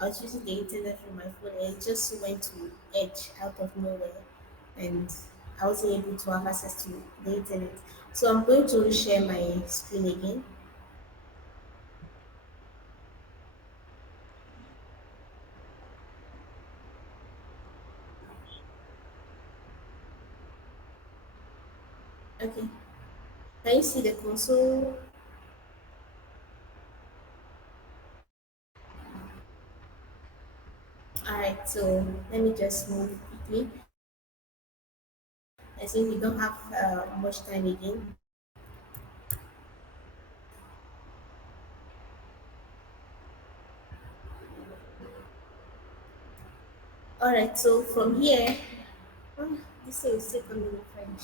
I was using the internet from my phone and it just went to edge out of nowhere, and I wasn't able to have access to the internet. So I'm going to share my screen again. Okay. Can you see the console? Alright, so let me just move quickly. I think we don't have much time again. Alright, so from here, oh, this thing is still coming in French.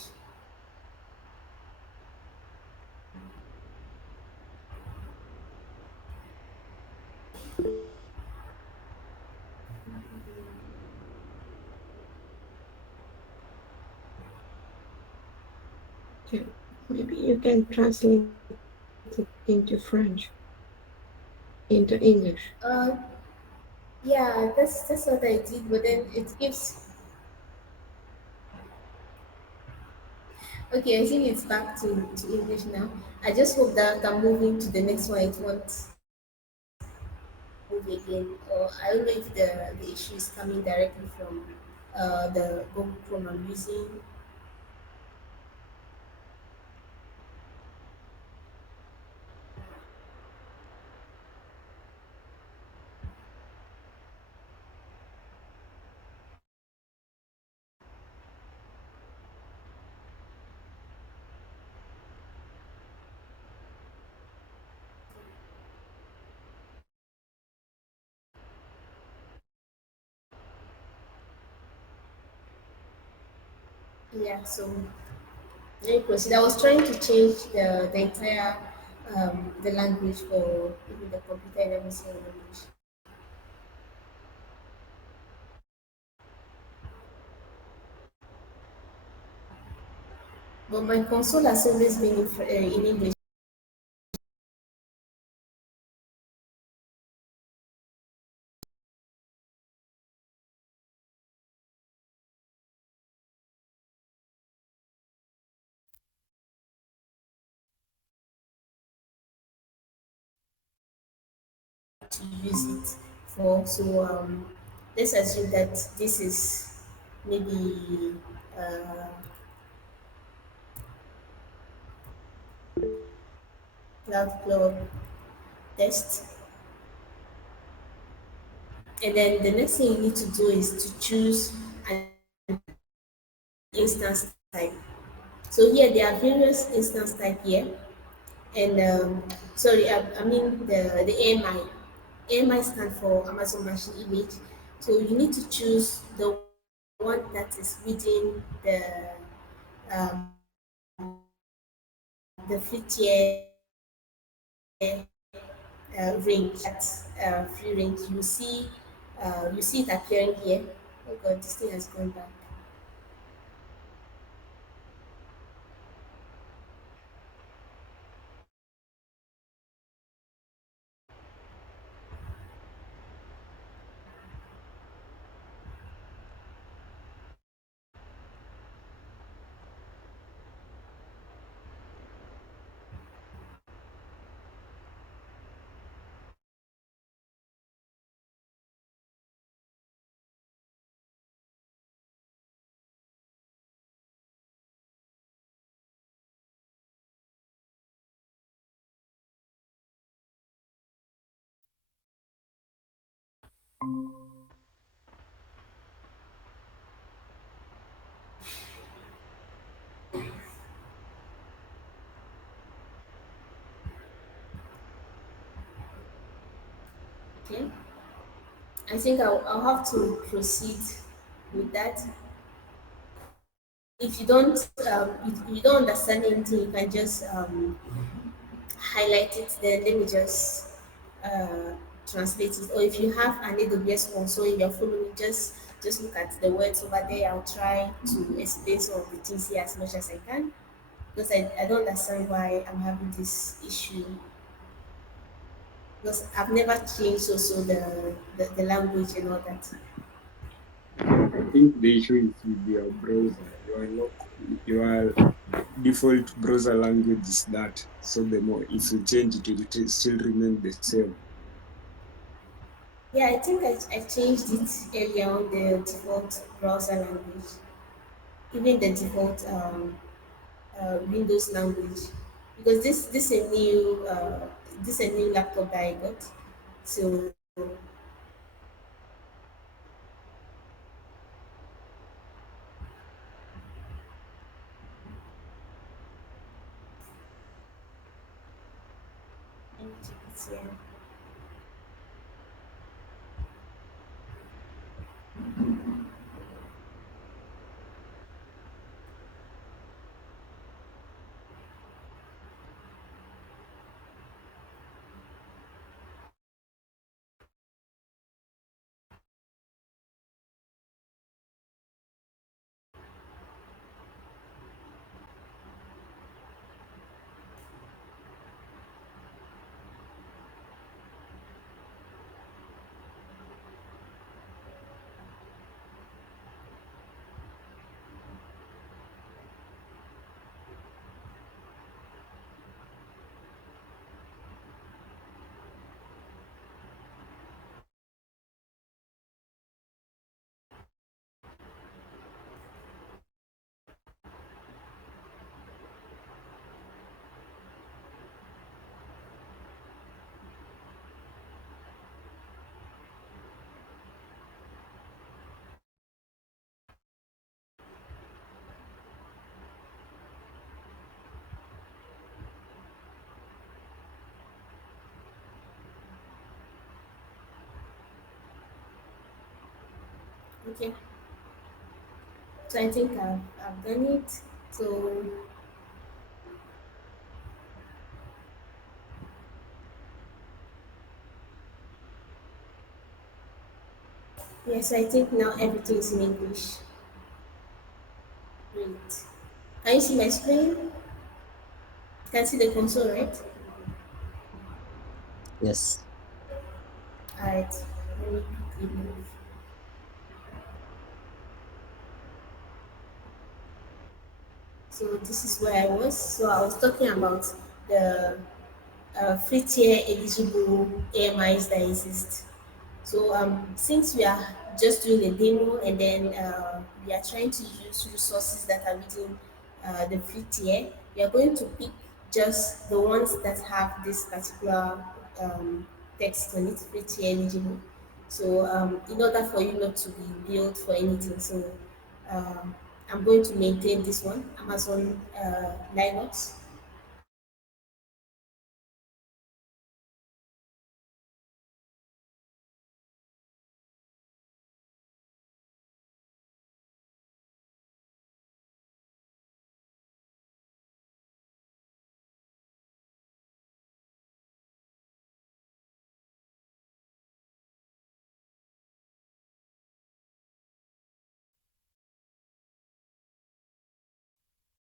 Okay. Maybe you can translate it into French, into English. Uh, yeah, that's what I did, but then it gives. Okay, I think it's back to English now. I just hope that I'm moving to the next one. It won't move again, or I don't know if the issue is coming directly from the Google Chrome I'm using. Yeah, so let me proceed. I was trying to change the entire the language for even the computer and everything in English. But my console has always been in English. To use it for. So let's assume that this is maybe uh, cloud club test, and then the next thing you need to do is to choose an instance type. So here there are various instance type here, and sorry, I mean the AMI. AMI stand for Amazon Machine Image. So you need to choose the one that is within the 50 year range, that free range, you see it appearing here. Oh God, this thing has gone back. Okay, I think I'll have to proceed with that. If you don't, if you don't understand anything, you can just highlight it. Then let me just uh, translate it. Or if you have an AWS console you're following, just look at the words over there. I'll try to explain some of the things here as much as I can, because I don't understand why I'm having this issue, because I've never changed also the language and all that. I think the issue is with your browser. Your default browser language is that. So the more if you change it, it will still remain the same. Yeah, I think I changed it earlier on, the default browser language, even the default Windows language, because this a new laptop that I got. So let me check it here. Okay, so I think I've done it. So yes, I think now everything is in English. Great. Can you see my screen? You can see the console, right? Yes. Alright, let me quickly move. So this is where I was. So I was talking about the free tier eligible AMIs that exist. So since we are just doing a demo, and then we are trying to use resources that are within the free tier, we are going to pick just the ones that have this particular text on it, free tier eligible. So in order for you not to be billed for anything, so um, I'm going to maintain this one, Amazon Linux.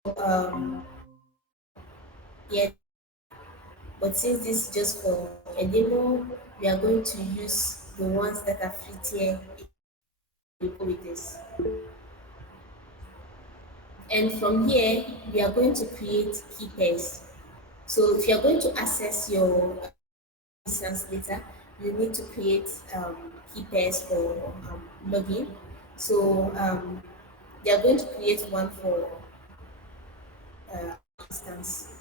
Um, yeah, but since this is just for a demo, we are going to use the ones that are free tier. We go with this. And from here, we are going to create key pairs. So if you are going to access your instance data, you need to create key pairs for login. So they are going to create one for instance.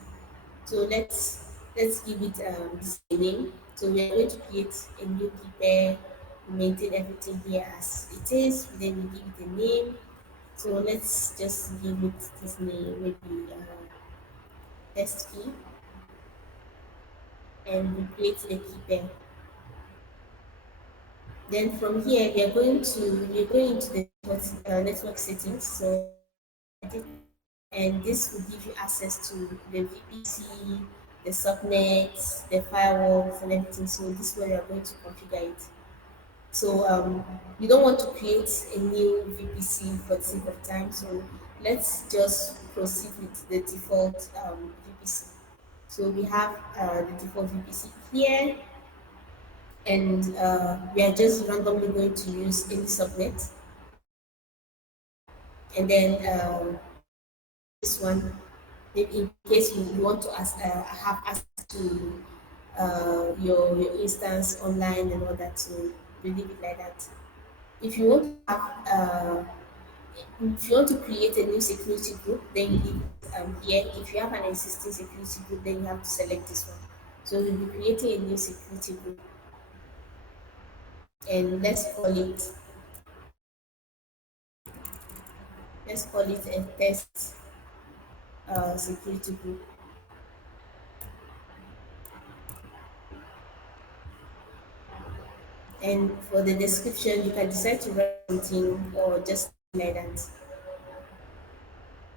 So let's give it this name. So we are going to create a new key pair, maintain everything here as it is. Then we give it a name. So let's just give it this name, maybe test key, and we create the key pair. Then from here we're going into the network settings. So edit, and this will give you access to the VPC, the subnets, the firewalls, and everything. So this is where you're going to configure it. So you don't want to create a new VPC for the sake of time. So let's just proceed with the default VPC. So we have the default VPC here, and we are just randomly going to use any subnet. And then this one, maybe in case you want to have access to your instance online and all that, so we leave it like that. If you want to have, if you want to create a new security group, then you leave it here. If you have an existing security group, then you have to select this one. So we'll be creating a new security group, and let's call it a test security group. And for the description, you can decide to write something or just like that.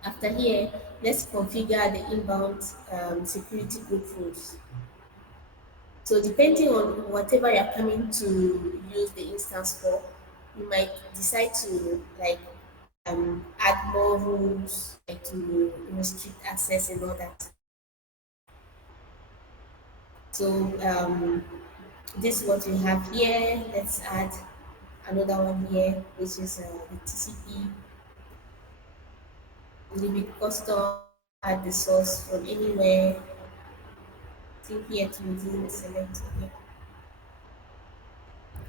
After here, let's configure the inbound security group rules. So depending on whatever you're coming to use the instance for, you might decide to like add more rules, like to restrict access and all that. So this is what we have here. Let's add another one here, which is the TCP. Leave it custom, add the source from anywhere. Click here to within, select here.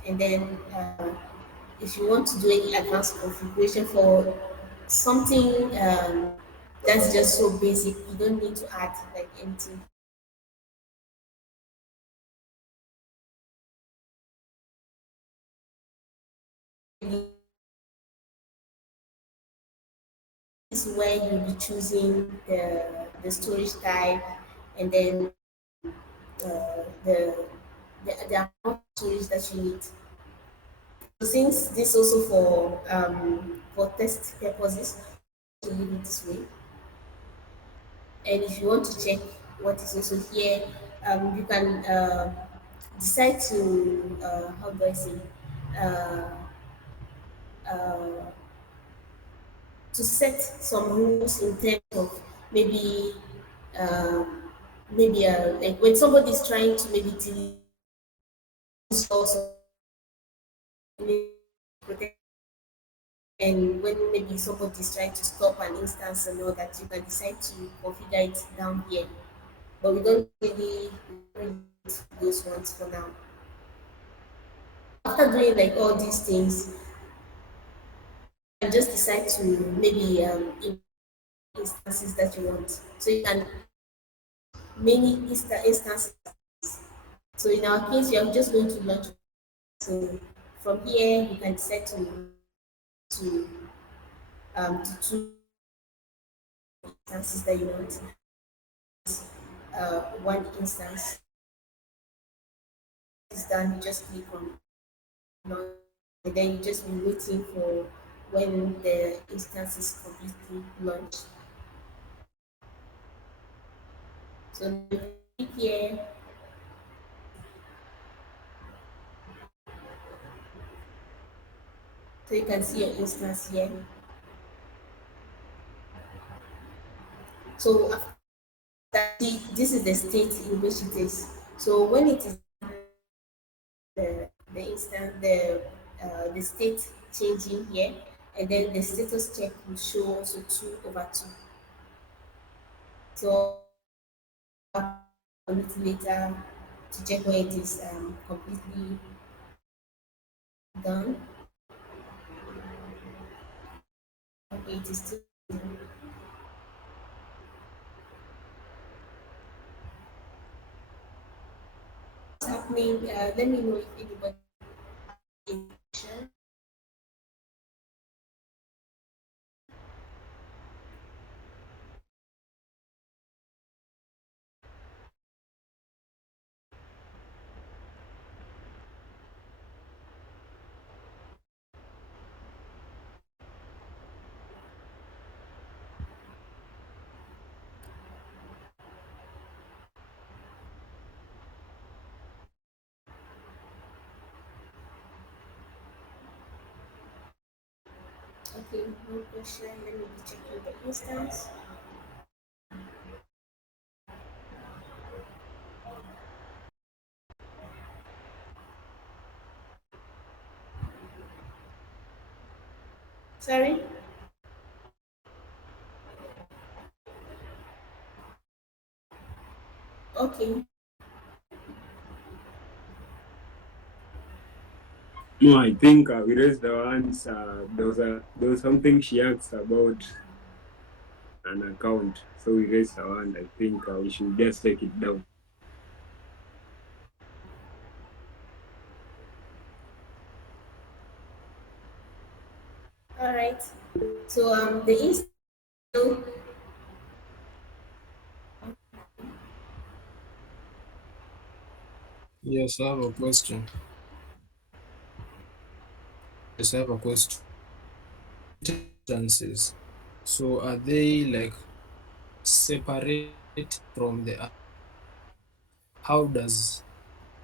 And then if you want to do any advanced configuration for something that's just so basic, you don't need to add like anything. This is where you'll be choosing the storage type, and then the amount of storage that you need. So since this also for test purposes, to leave it this way. And if you want to check what is also here, you can decide to how do I say uh, uh, to set some rules in terms of maybe uh, like when somebody is trying to maybe delete source or protect, and when maybe somebody is trying to stop an instance and all that, you can decide to configure it down here. But we don't really need those ones for now. After doing like all these things, you can just decide to maybe instances that you want. So you can many instances. So in our case, we are just going to launch. So from here, you can decide to to choose instances that you want. One instance is done. You just click on launch, and then you just be waiting for when the instance is completely launched. So now you click here, so you can see your instance here. So after that, this is the state in which it is. So when it is the instant the state changing here, and then the status check will show also 2/2. So I'll on it later to check where it is completely done. Okay, it is still happening. Let me know if anybody is sure. Okay, no question. Let me be checking the instance. Sorry. Okay. No, I think we raised the ones. There was something she asked about an account, so we raised the hand. I think we should just take it down. All right. So the instance. Yes, I have a question. Yes, I have a question. Instances. So are they like separate from the how does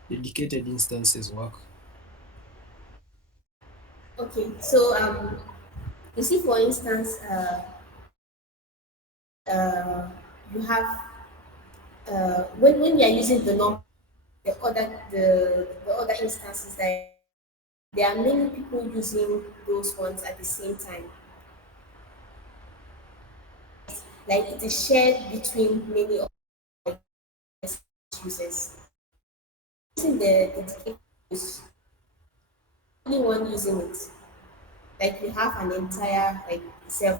dedicated instances work? Okay. So you see, for instance, you have when you are using the norm, the other instances that there are many people using those ones at the same time. Like it is shared between many of the users. Using the dedicated is only one using it. Like you have an entire like self.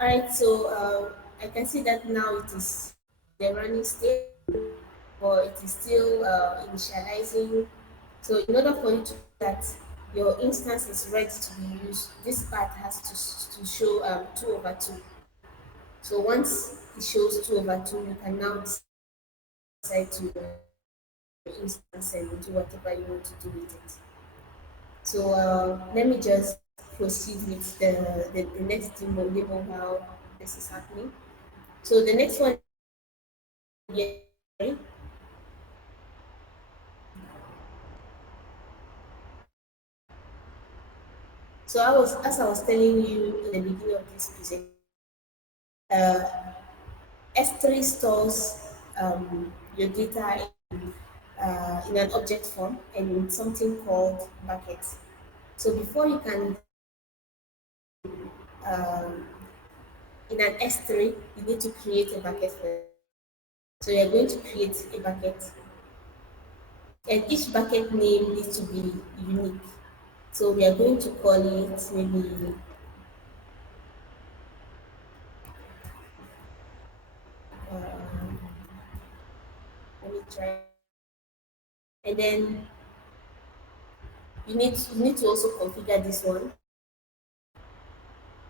Alright, so I can see that now it is the running state, but it is still initializing. So in order for you to that your instance is ready to be used, this part has to show 2/2. So once it shows 2/2, you can now decide to instance and do whatever you want to do with it. So let me just proceed with the next demo how this is happening. So the next one, yeah, so as I was telling you in the beginning of this presentation, uh, S3 stores your data in an object form and in something called buckets. So before you can um, in an S3, you need to create a bucket for it. So you're going to create a bucket, and each bucket name needs to be unique. So we are going to call it maybe let me try, and then you need to also configure this one.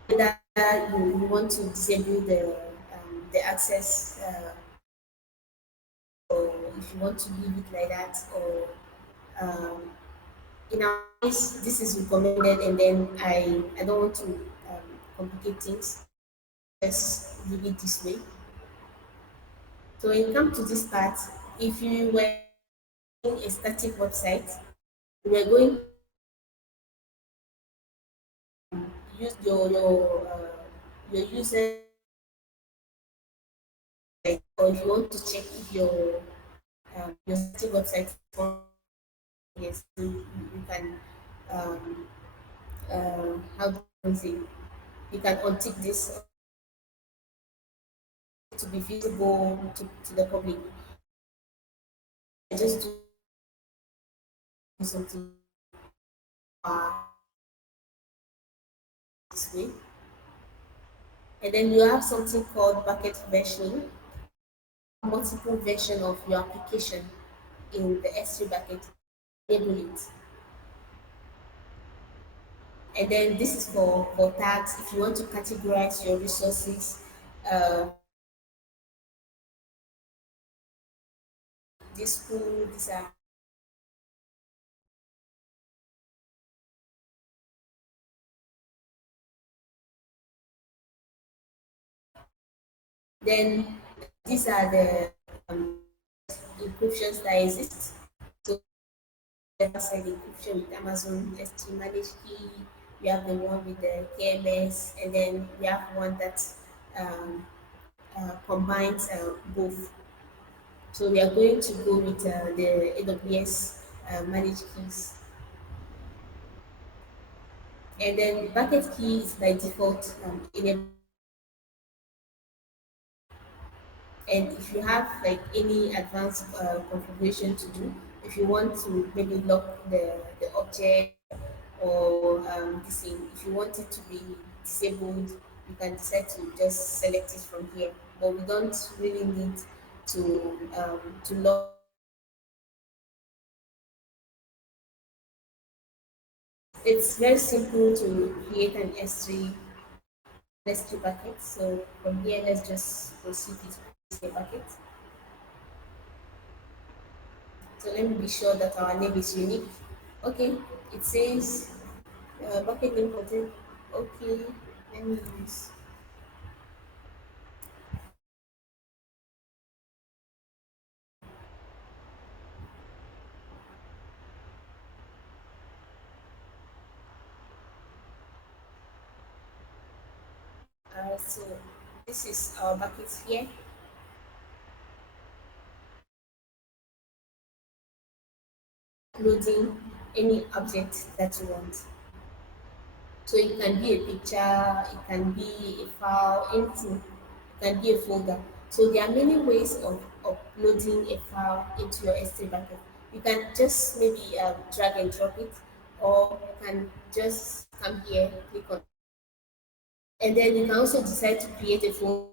Whether you want to disable the access, or if you want to leave it like that, or um, in our case, this is recommended, and then I don't want to complicate things. just do it this way. So when it comes to this part, if you were in a static website, you were going to use your user, or if you want to check if your static website is on, yes, you can how do I say, you can untick this to be visible to the public. I just do something uh, this way. And then you have something called bucket version, multiple version of your application in the S3 bucket. Enable it. And then this is for tags. If you want to categorize your resources, uh, this school, these are then these are the encryptions that exist. So side encryption with Amazon S3 managed key. We have the one with the KMS, and then we have one that um, combines both. So we are going to go with the AWS managed keys. And then bucket key is by default enabled. And if you have like any advanced configuration to do, if you want to maybe lock the object or this thing, if you want it to be disabled, you can decide to just select it from here. But we don't really need to lock. It's very simple to create an S3 bucket. So from here, let's just proceed with create a bucket. So let me be sure that our name is unique. Okay, it says bucket name content. Okay, let me use. So this is our bucket here. Uploading any object that you want. So it can be a picture, it can be a file, anything. It can be a folder. So there are many ways of uploading a file into your S3 bucket. You can just maybe drag and drop it, or you can just come here, click on, and then you can also decide to create a folder.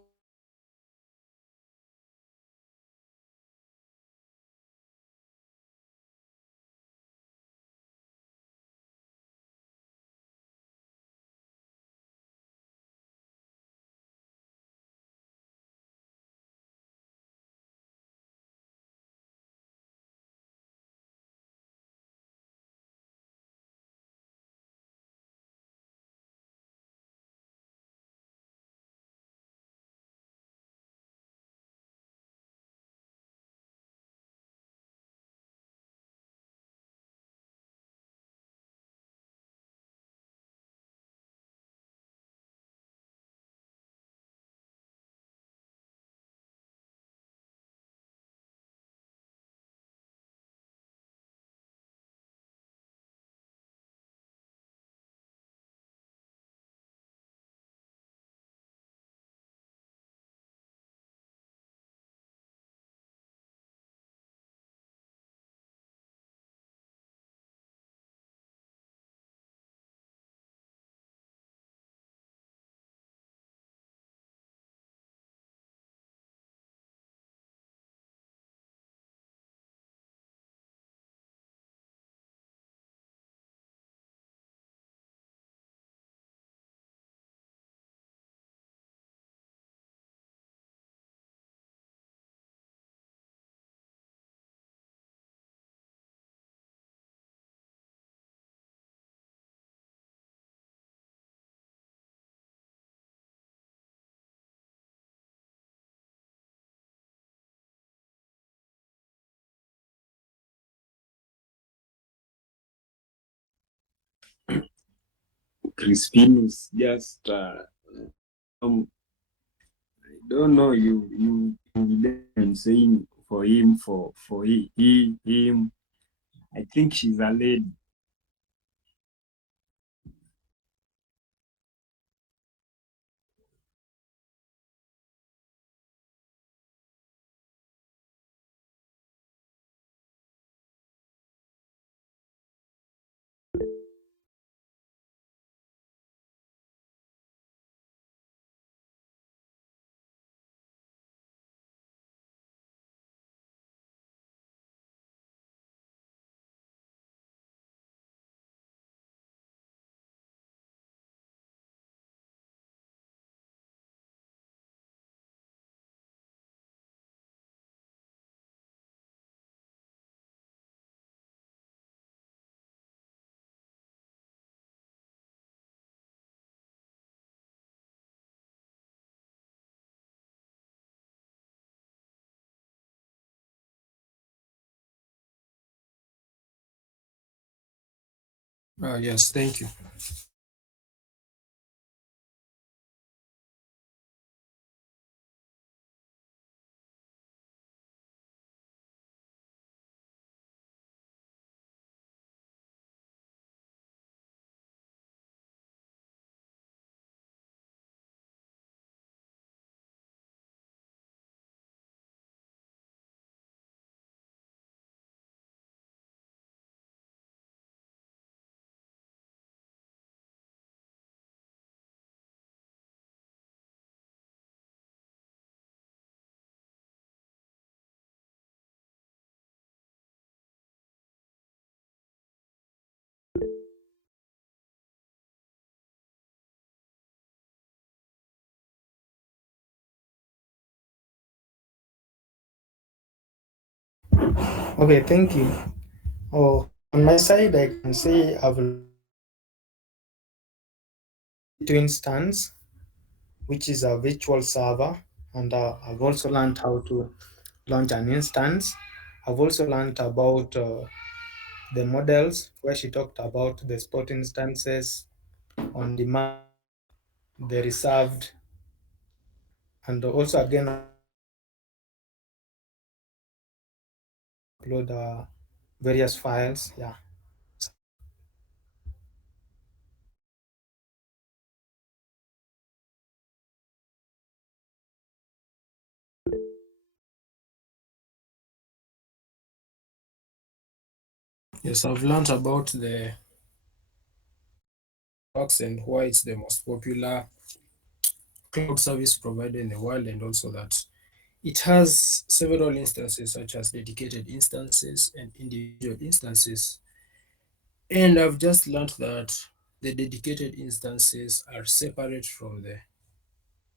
Crispinus just I don't know you saying for him for he him. I think she's a lady. Yes, thank you. Okay, thank you. Oh, on my side, I can say I've learned to instance, which is a virtual server, and I've also learned how to launch an instance. I've also learned about the models where she talked about the spot instances, on demand, the reserved, and also again upload various files. Yeah. Yes, I've learned about the works and why it's the most popular cloud service provider in the world, and also that it has several instances, such as dedicated instances and individual instances. And I've just learned that the dedicated instances are separate from the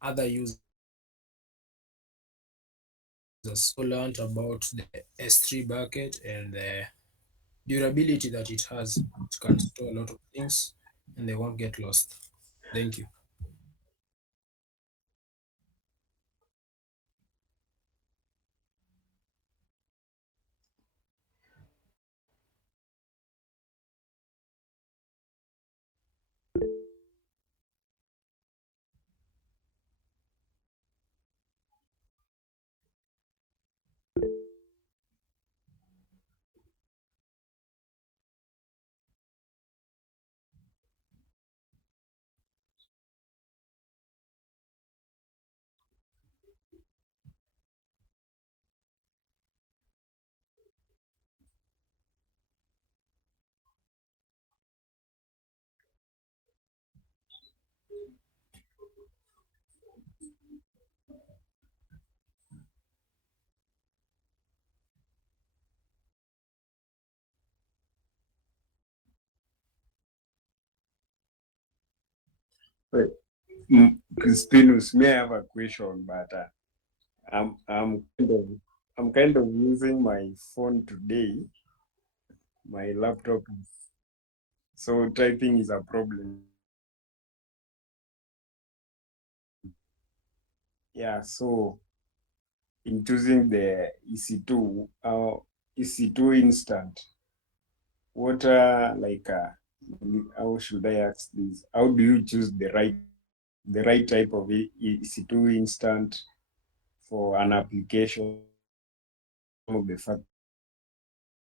other users. So learned about the S3 bucket and the durability that it has. It can store a lot of things and they won't get lost. Thank you. Wait, Crispinus, may I have a question? But I'm kind of using my phone today. My laptop, so typing is a problem. Yeah, so in choosing the EC2 instant, what like how should I ask this? How do you choose the right type of EC2 instant for an application? Some of the factors that you need to consider.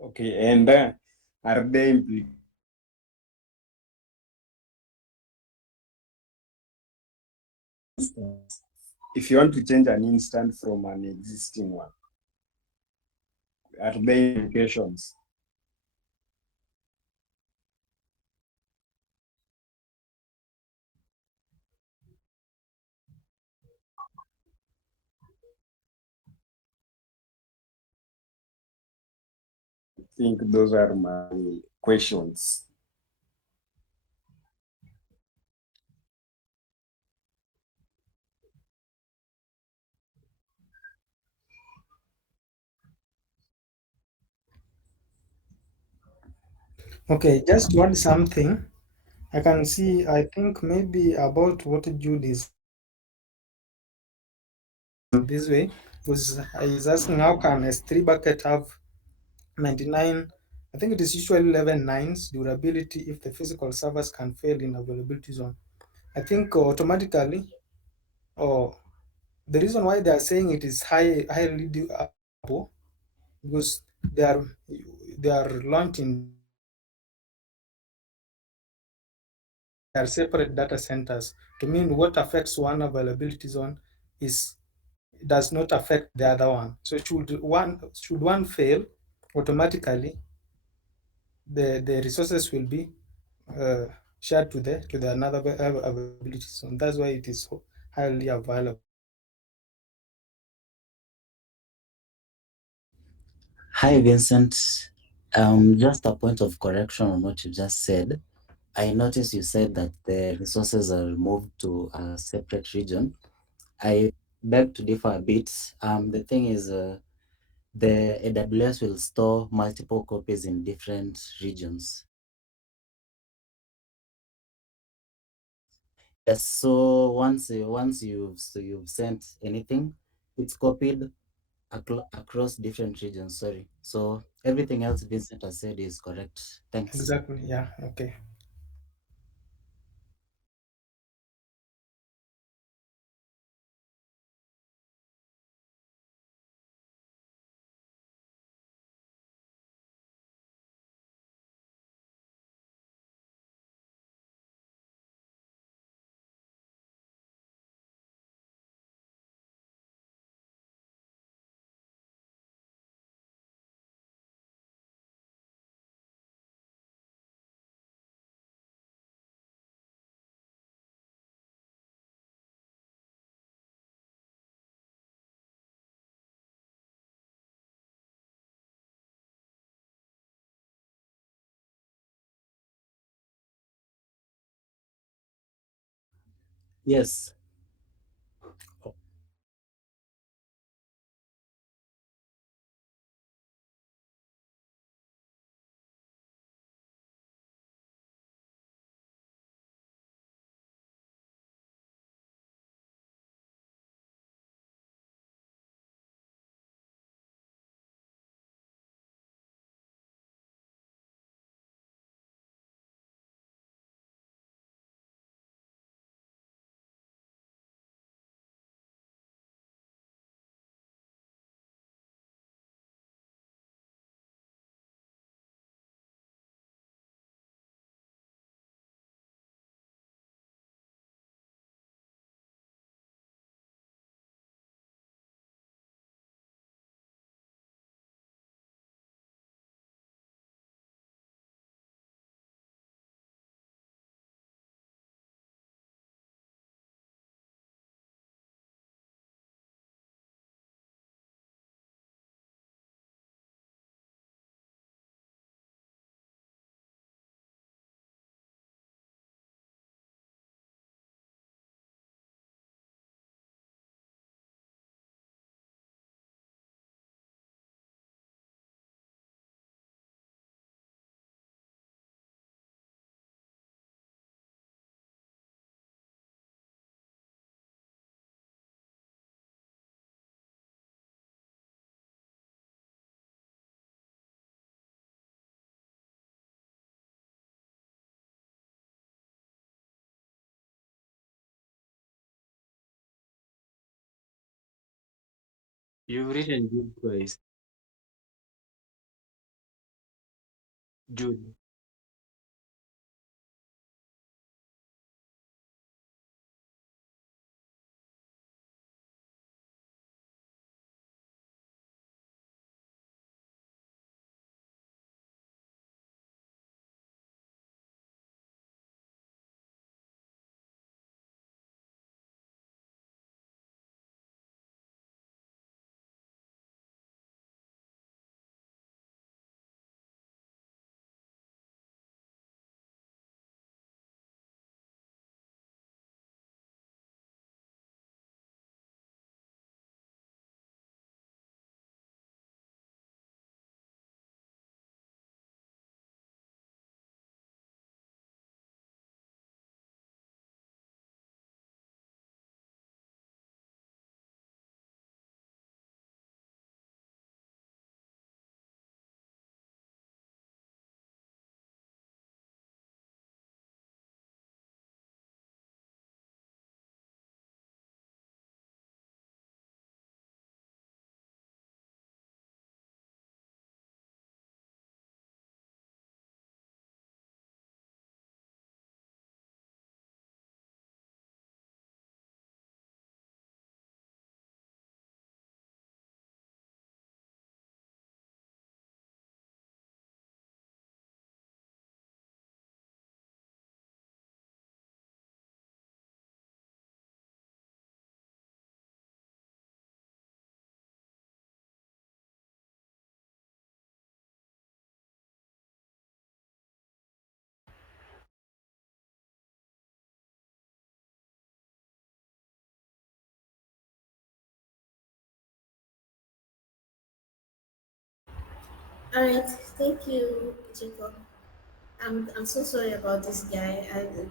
Okay, and are there implications if you want to change an instant from an existing one? Are there implications? I think those are my questions. Okay, just to add something, I can see, I think maybe about what Jude is this way, was is asking how can S3 bucket have 99, I think it is usually 11 nines durability if the physical servers can fail in availability zone. I think automatically, or the reason why they are saying it is highly durable because they are launching they are separate data centers to mean what affects one availability zone is does not affect the other one. So should one fail, automatically the resources will be uh, shared to the another availability zone. That's why it is so highly available. Hi, Vincent. Just a point of correction on what you just said. I noticed you said that the resources are moved to a separate region. I beg to differ a bit. The thing is, the AWS will store multiple copies in different regions. Yes, so once you've sent anything, it's copied across different regions. Sorry. So everything else Vincent has said is correct. Thanks. Exactly. Yeah. Okay. Yes. You've written Jude twice. Jude. All right, thank you, Jacob. I'm so sorry about this guy.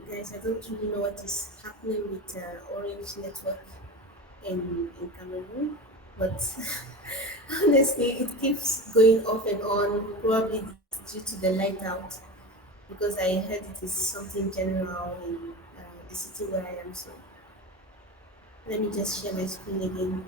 Guys, I don't really know what is happening with Orange Network in Cameroon, but honestly, it keeps going off and on. Probably it's due to the light out because I heard it is something general in the city where I am. So let me just share my screen again.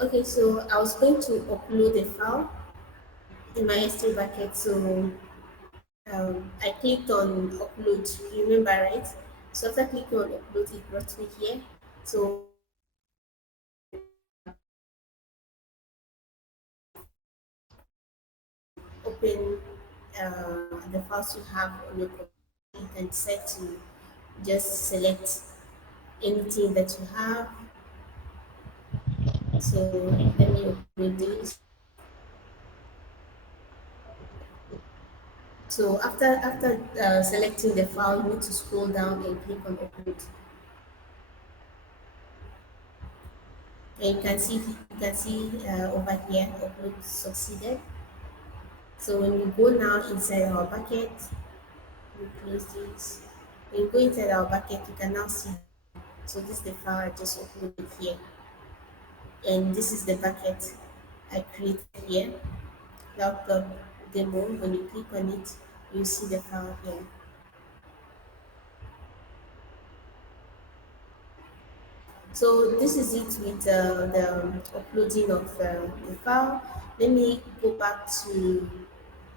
Okay, so I was going to upload a file in my S3 bucket. So I clicked on upload, remember, right? So after clicking on upload, it brought me here. So open the files you have on your computer. You can decide to just select anything that you have. So let me upload this. So after selecting the file, you need to scroll down and click on upload. And you can see over here upload succeeded. So when you go now inside our bucket, we close this. When you go inside our bucket, you can now see. So this is the file I just uploaded here, and this is the bucket I created here. Laptop demo. When you click on it, you see the file here. So this is it with the uploading of the file. Let me go back to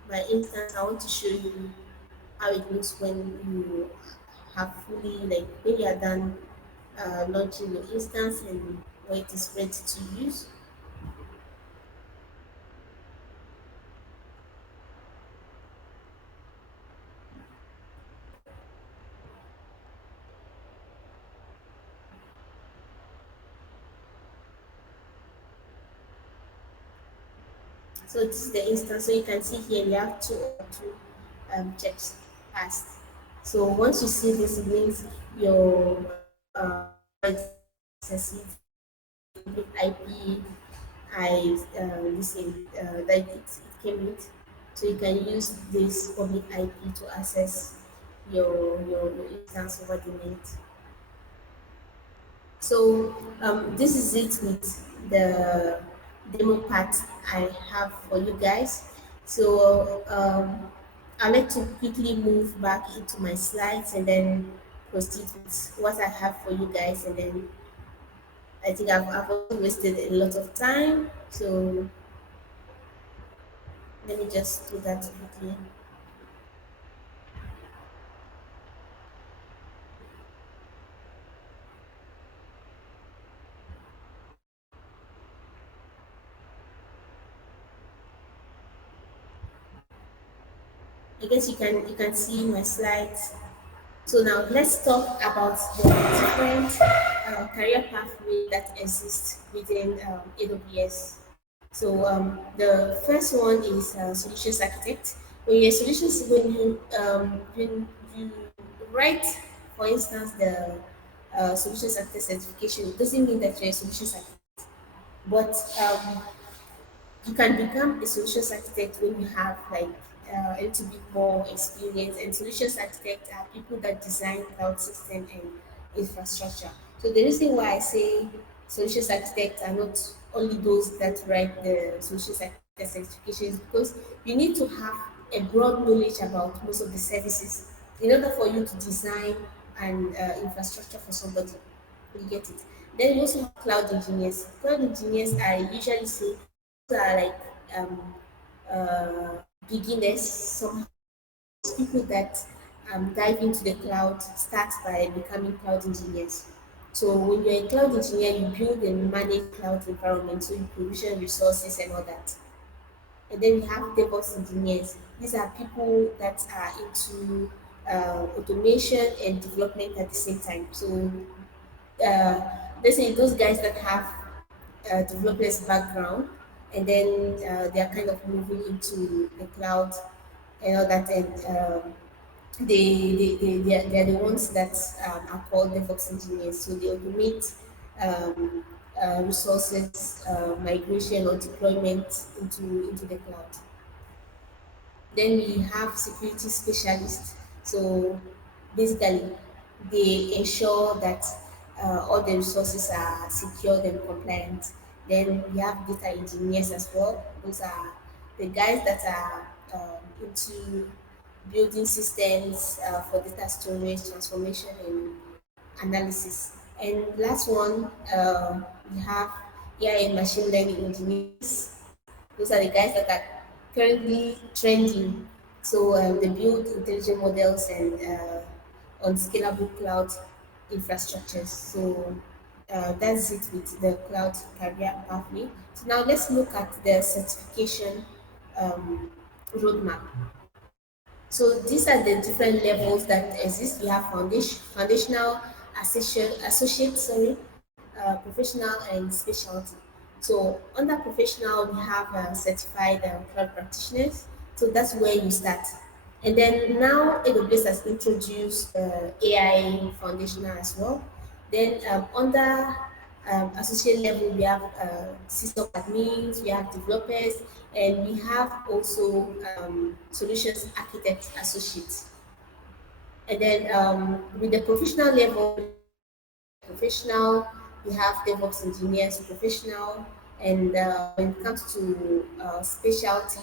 my instance. I want to show you how it looks when you have fully, like when you are done launching your instance and when it is ready to use. So this is the instance. So you can see here you have two checks passed. So once you see this, it means your access IP I listen like it came with. So you can use this public IP to access your instance over the net. So this is it with the demo part I have for you guys. So I'd like to quickly move back into my slides and then proceed with what I have for you guys. And then I think I've also wasted a lot of time. So let me just do that quickly. I guess you can see my slides. So now let's talk about the different career pathway that exists within AWS. So the first one is solutions architect. When you write, for instance, the solutions architect certification, it doesn't mean that you're a solutions architect, but you can become a solutions architect when you have like a little bit more experience. And solutions architect are people that design cloud system and infrastructure. So the reason why I say solutions architects are not only those that write the solutions architect certification is because you need to have a broad knowledge about most of the services in order for you to design an infrastructure for somebody. You get it. Then you also have cloud engineers. Cloud engineers are usually say those are like um, uh, beginners, some people that dive into the cloud start by becoming cloud engineers. So when you're a cloud engineer, you build and manage cloud environment, so you provision resources and all that. And then we have DevOps engineers. These are people that are into automation and development at the same time. So uh, let's say those guys that have developers background, and then they are kind of moving into the cloud and all that, and they are the ones that are called DevOps engineers. So they automate um, resources migration or deployment into the cloud. Then we have security specialists. So basically, they ensure that all the resources are secured and compliant. Then we have data engineers as well. Those are the guys that are into building systems for data storage, transformation, and analysis. And last one, we have AI and machine learning engineers. Those are the guys that are currently trending. So they build intelligent models and on scalable cloud infrastructures. So that's it with the cloud career pathway. So now let's look at the certification um, roadmap. So these are the different levels that exist. We have foundational, associate, sorry, professional, and specialty. So under professional, we have certified cloud practitioners. So that's where you start. And then now AWS has introduced AI foundational as well. Then under associate level, we have system admins, we have developers, and we have also solutions architect associates. And then with the professional level, we have professional, we have DevOps engineers, professional, and when it comes to specialty,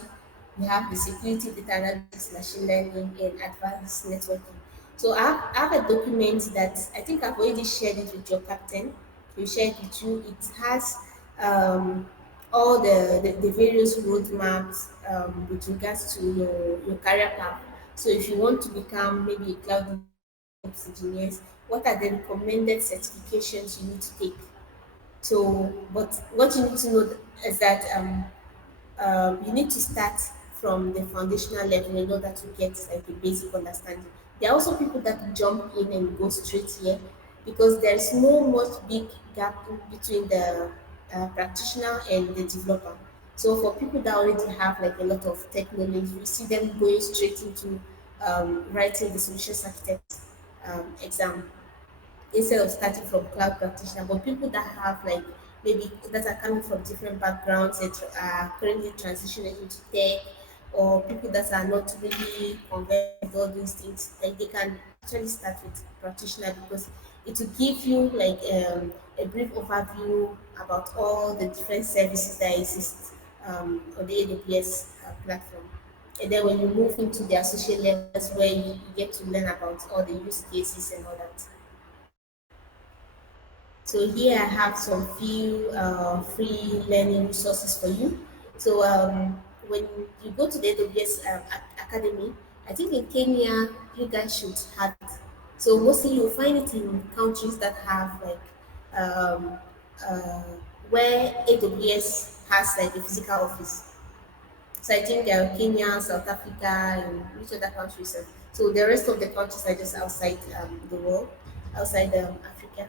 we have the security, data analytics, machine learning, and advanced networking. So I have a document that I think I've already shared it with your captain. We shared it with you. It has all the various roadmaps with regards to your career path. So if you want to become maybe a cloud engineer, DevOps engineers, what are the recommended certifications you need to take? So, but what you need to know is that you need to start from the foundational level in order to get like a basic understanding. There are also people that jump in and go straight here because there's no much big gap in between the practitioner and the developer. So for people that already have like a lot of tech knowledge, you see them going straight into writing the solutions architect exam instead of starting from cloud practitioner. But people that have like maybe that are coming from different backgrounds that are currently transitioning into tech or people that are not really conversant with all those things, like they can actually start with practitioner because it will give you like a brief overview about all the different services that exist on the AWS platform. And then when you move into the associate level, that's where you get to learn about all the use cases and all that. So here I have some few free learning resources for you. So when you go to the AWS Academy, I think in Kenya you guys should have it. So mostly you'll find it in countries that have like um, uh, where AWS has like a physical office. So I think Kenya, South Africa, and which other countries? So the rest of the countries are just outside the world, outside Africa.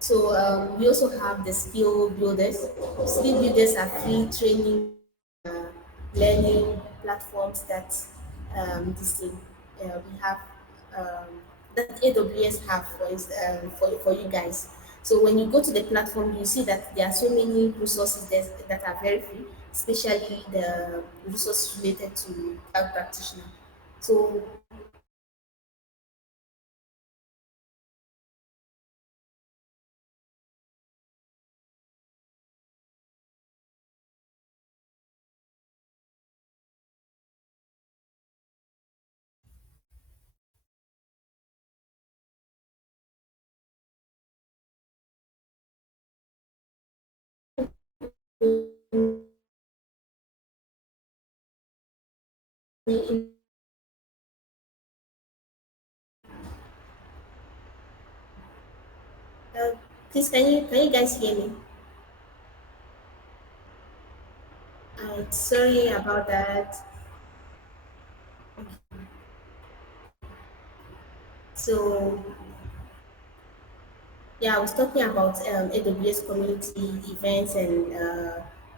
So we also have the skill builders. Skill builders are free training and learning platforms that this thing we have that AWS have for you guys. So when you go to the platform, you see that there are so many resources that are very free, especially the resources related to cloud practitioner. So uh, please, can you guys hear me? Sorry about that. So yeah, I was talking about AWS community events and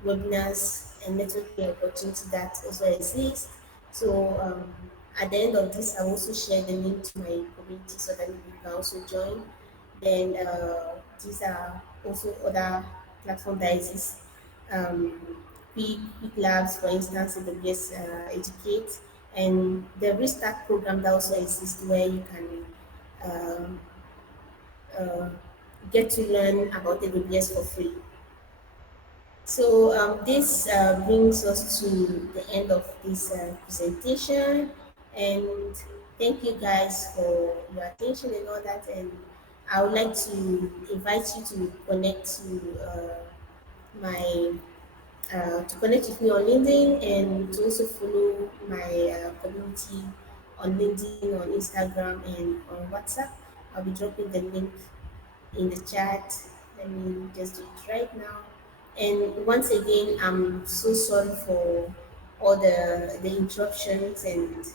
webinars and networking opportunity that also exists. So at the end of this, I will also share the link to my community so that you can also join. Then these are also other platforms that exist. Um, quick labs, for instance, AWS Educate, and the Restart program that also exists where you can um, uh, get to learn about AWS for free. So this brings us to the end of this presentation, and thank you guys for your attention and all that. And I would like to invite you to connect my to connect with me on LinkedIn and to also follow my community on LinkedIn, on Instagram, and on WhatsApp. I'll be dropping the link in the chat. Let me just do it right now. And once again, I'm so sorry for all the interruptions, and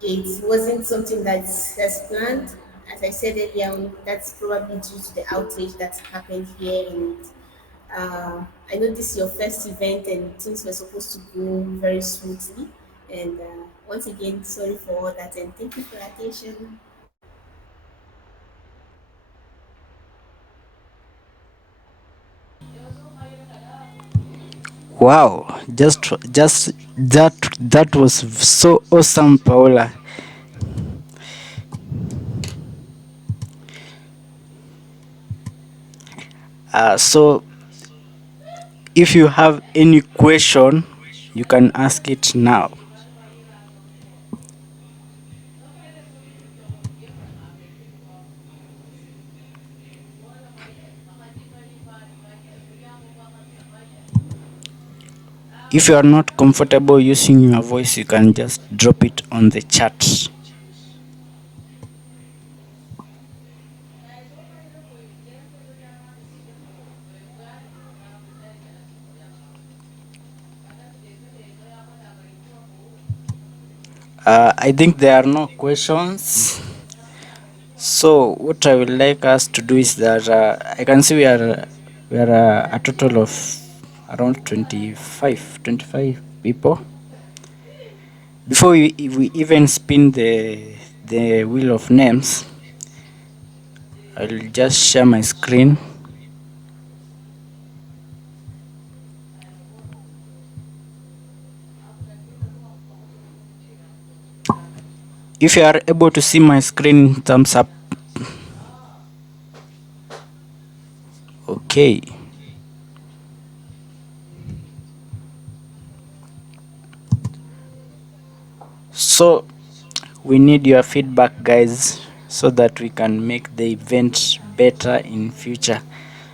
it wasn't something that's planned. As I said earlier, that's probably due to the outage that happened here. And I know this is your first event, and things were supposed to go very smoothly. And once again, sorry for all that, and thank you for your attention. Wow, just that was so awesome, Paula. So if you have any question, you can ask it now. If you are not comfortable using your voice, you can just drop it on the chat. I think there are no questions. So what I would like us to do is that I can see we are a total of around 25 people. Before we even spin the wheel of names, I'll just share my screen. If you are able to see my screen, thumbs up. Okay. So we need your feedback, guys, so that we can make the event better in future.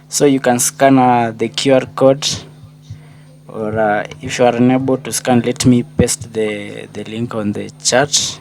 So you can scan the QR code, or if you are unable to scan, let me paste the link on the chat.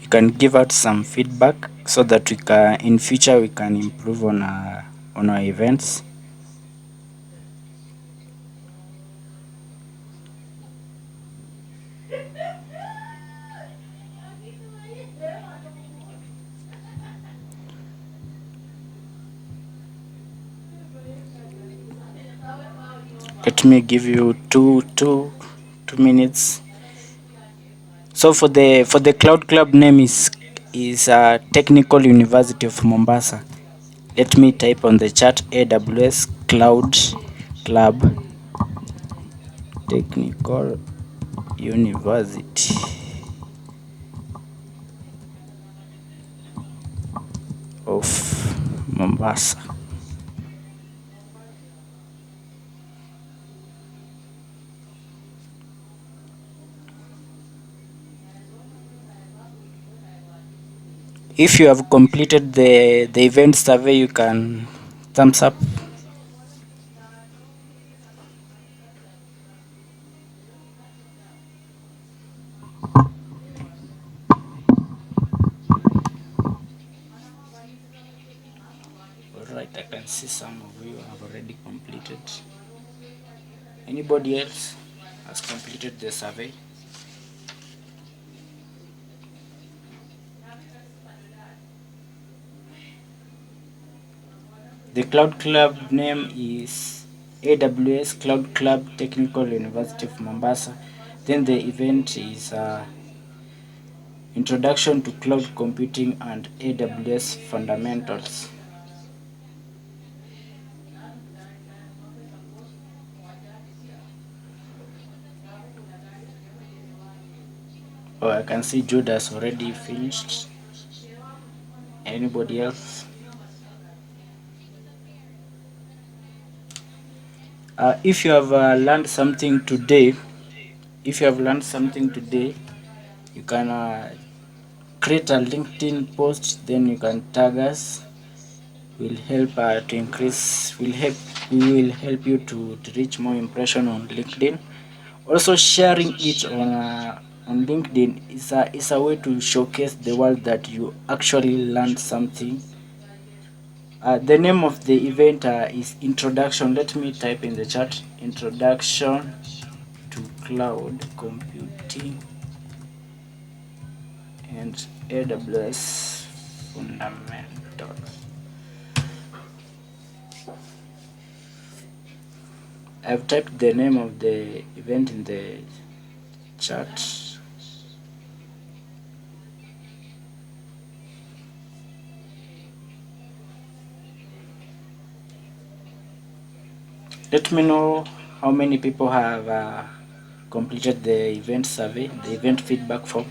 You can give out some feedback so that we can, in future, we can improve on our events. Let me give you two minutes. So for the cloud club name is Technical University of Mombasa. Let me type on the chat AWS Cloud Club Technical University of Mombasa. If you have completed the event survey, you can thumbs up. All right, I can see some of you have already completed. Anybody else has completed the survey? The Cloud Club name is AWS Cloud Club Technical University of Mombasa. Then the event is Introduction to Cloud Computing and AWS Fundamentals. Oh, I can see Judas already finished. Anybody else? If you have learned something today, you can create a LinkedIn post. Then you can tag us. Will help to increase. We will help you to reach more impression on LinkedIn. Also, sharing it on LinkedIn is a way to showcase the world that you actually learned something. The name of the event is Introduction. Let me type in the chat. Introduction to Cloud Computing and AWS Fundamentals. I've typed the name of the event in the chat. Let me know how many people have completed the event survey, the event feedback form.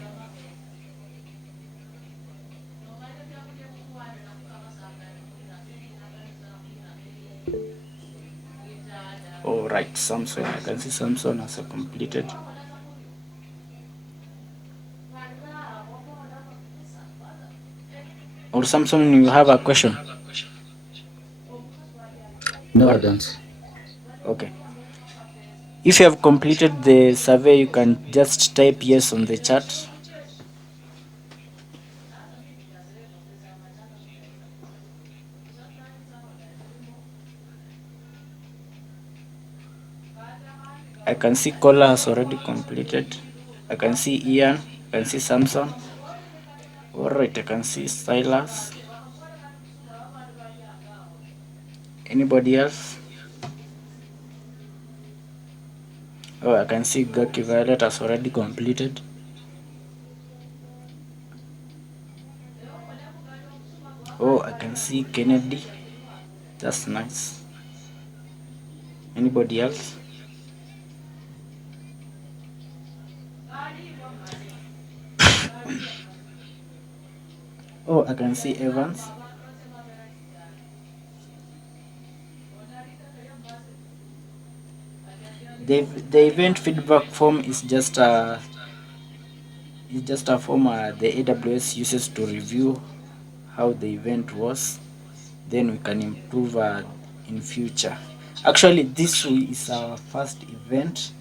All right, Samson. I can see Samson has completed. Or Samson, you have a question? No, I don't. Okay. If you have completed the survey, you can just type yes on the chat. I can see Kola has already completed. I can see Ian. I can see Samson. All right, I can see Silas. Anybody else? Oh, I can see Gaki Violet has already completed. Oh, I can see Kennedy. That's nice. Anybody else? Oh, I can see Evans. The event feedback form is just a form the AWS uses to review how the event was. Then we can improve in future. Actually, this is our first event,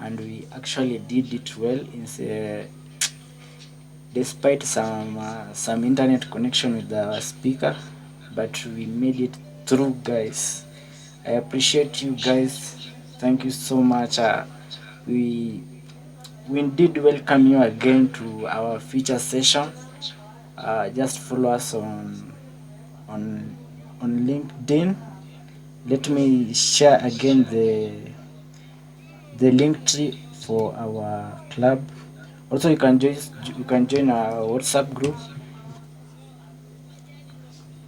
and we actually did it well. Despite some internet connection with the speaker, but we made it through, guys. I appreciate you guys. Thank you so much. We we did welcome you again to our future session. Just follow us on on LinkedIn. Let me share again the link tree for our club. Also, you can join our WhatsApp group.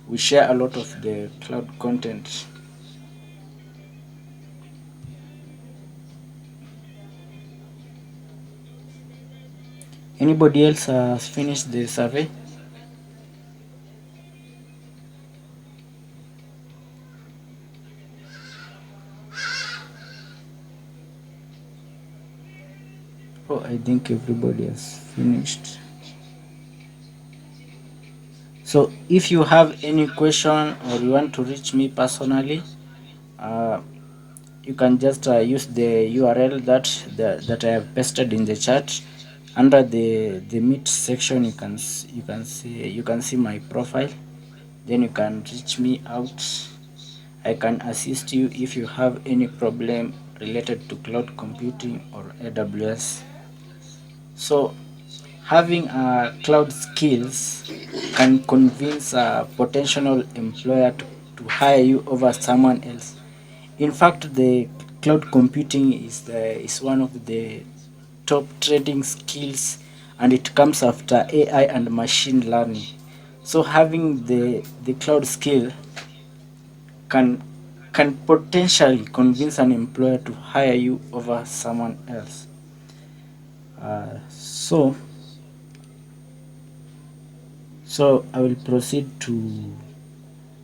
We share a lot of the cloud content. Anybody else has finished the survey? Oh, I think everybody has finished. So if you have any question or you want to reach me personally, uh, you can just use the URL that I have pasted in the chat. Under the meet section, you can see my profile. Then you can reach me out. I can assist you if you have any problem related to cloud computing or AWS. So having cloud skills can convince a potential employer to hire you over someone else. In fact, the cloud computing is one of the top trading skills, and it comes after AI and machine learning. So having the cloud skill can can potentially convince an employer to hire you over someone else. So I will proceed to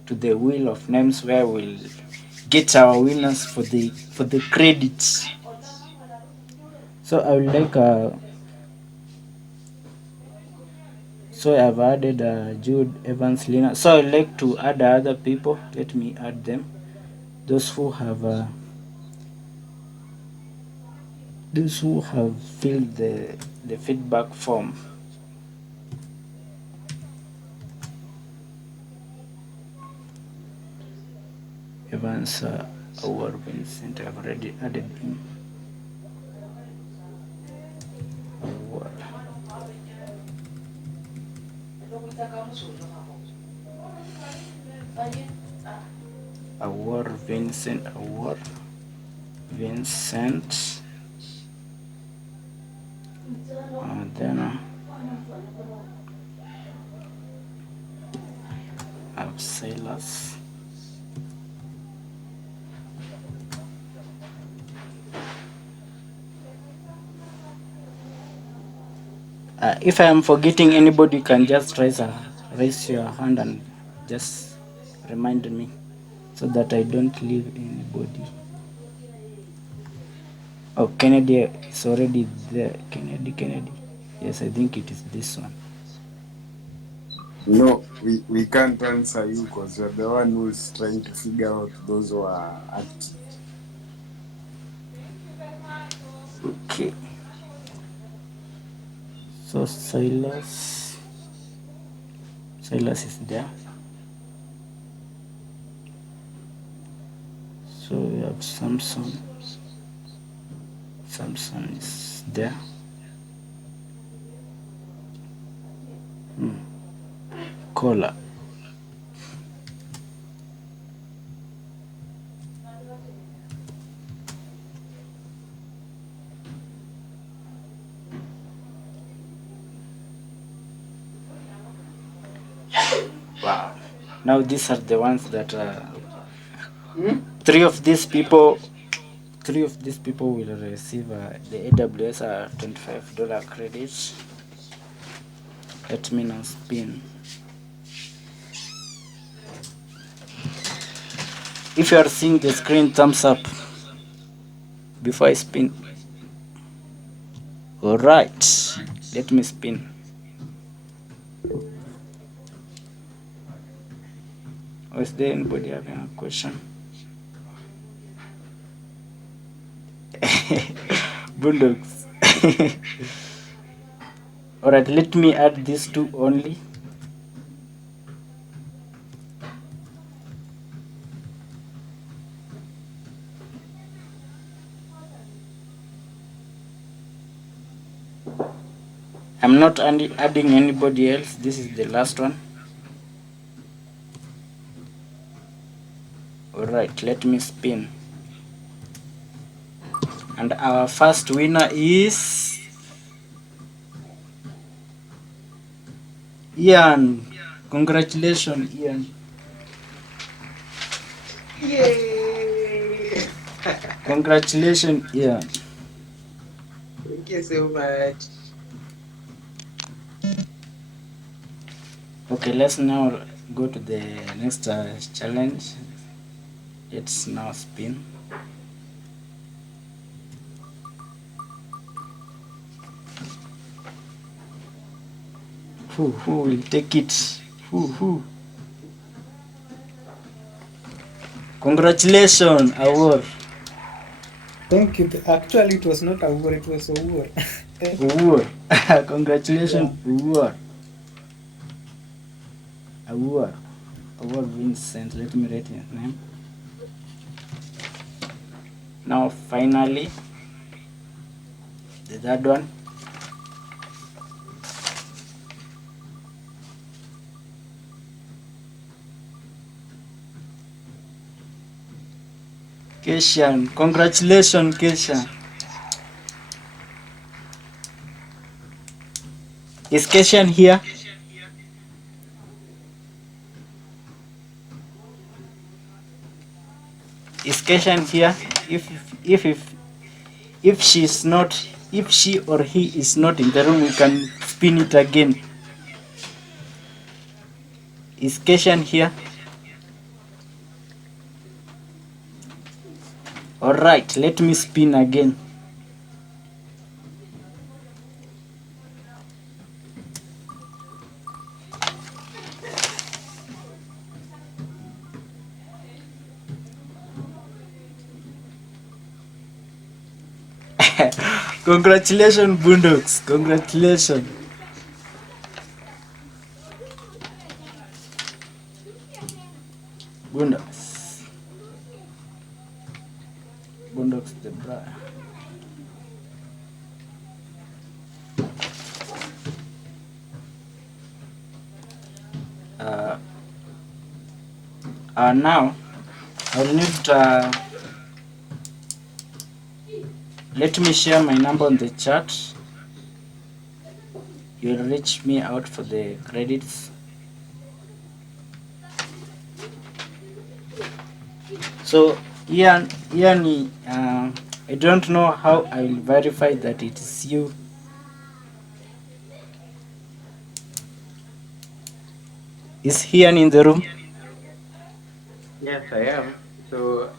the wheel of names where we'll get our winners for the credits. So I would like so I've added Jude, Evans, Lina. So I'd like to add other people. Let me add them. Those who have filled the feedback form. Evans, our Vincent, I've already added him. Awar. Awar Vincent, Awar Vincent. Then I have Silas. If I am forgetting anybody, you can just raise your hand and just remind me so that I don't leave anybody. Oh, Kennedy is already there. Kennedy. Yes, I think it is this one. No, we can't answer you because you're the one who's trying to figure out those who are active. Okay. So Silas is there. So we have Samson. Samson is there. Cola. Wow. Now these are the ones that three of these people three of these people will receive the AWS $25 credit. Let me now spin. If you are seeing the screen, thumbs up before I spin. All right, let me spin. Or is there anybody having a question? Bulldogs. All right, let me add these two only. I'm not adding anybody else. This is the last one. All right, let me spin. And our first winner is Ian. Congratulations, Ian. Yay! Congratulations, Ian. Thank you so much. Okay, let's now go to the next challenge. Let's now spin. Who will take it? Who? Congratulations, Awor. Thank you. Actually, it was not a war, it was a war. Thank you. Awor. Congratulations, Yeah. Awor. Awor. Awor Vincent. Let me write his name. Now, finally, the third one. Keshan. Congratulations, Keshan. Is Keshan here? Is Keshan here? If she's not, if she or he is not in the room, we can spin it again. Is Keshan here? All right, let me spin again. Congratulations, Boondocks. Congratulations. Boondocks. Boondocks the bra. Uh, Now, I'll need, let me share my number on the chat. You'll reach me out for the credits. So, Ian, I don't know how I will verify that it is you. Is Ian in the room? Yes, I am. So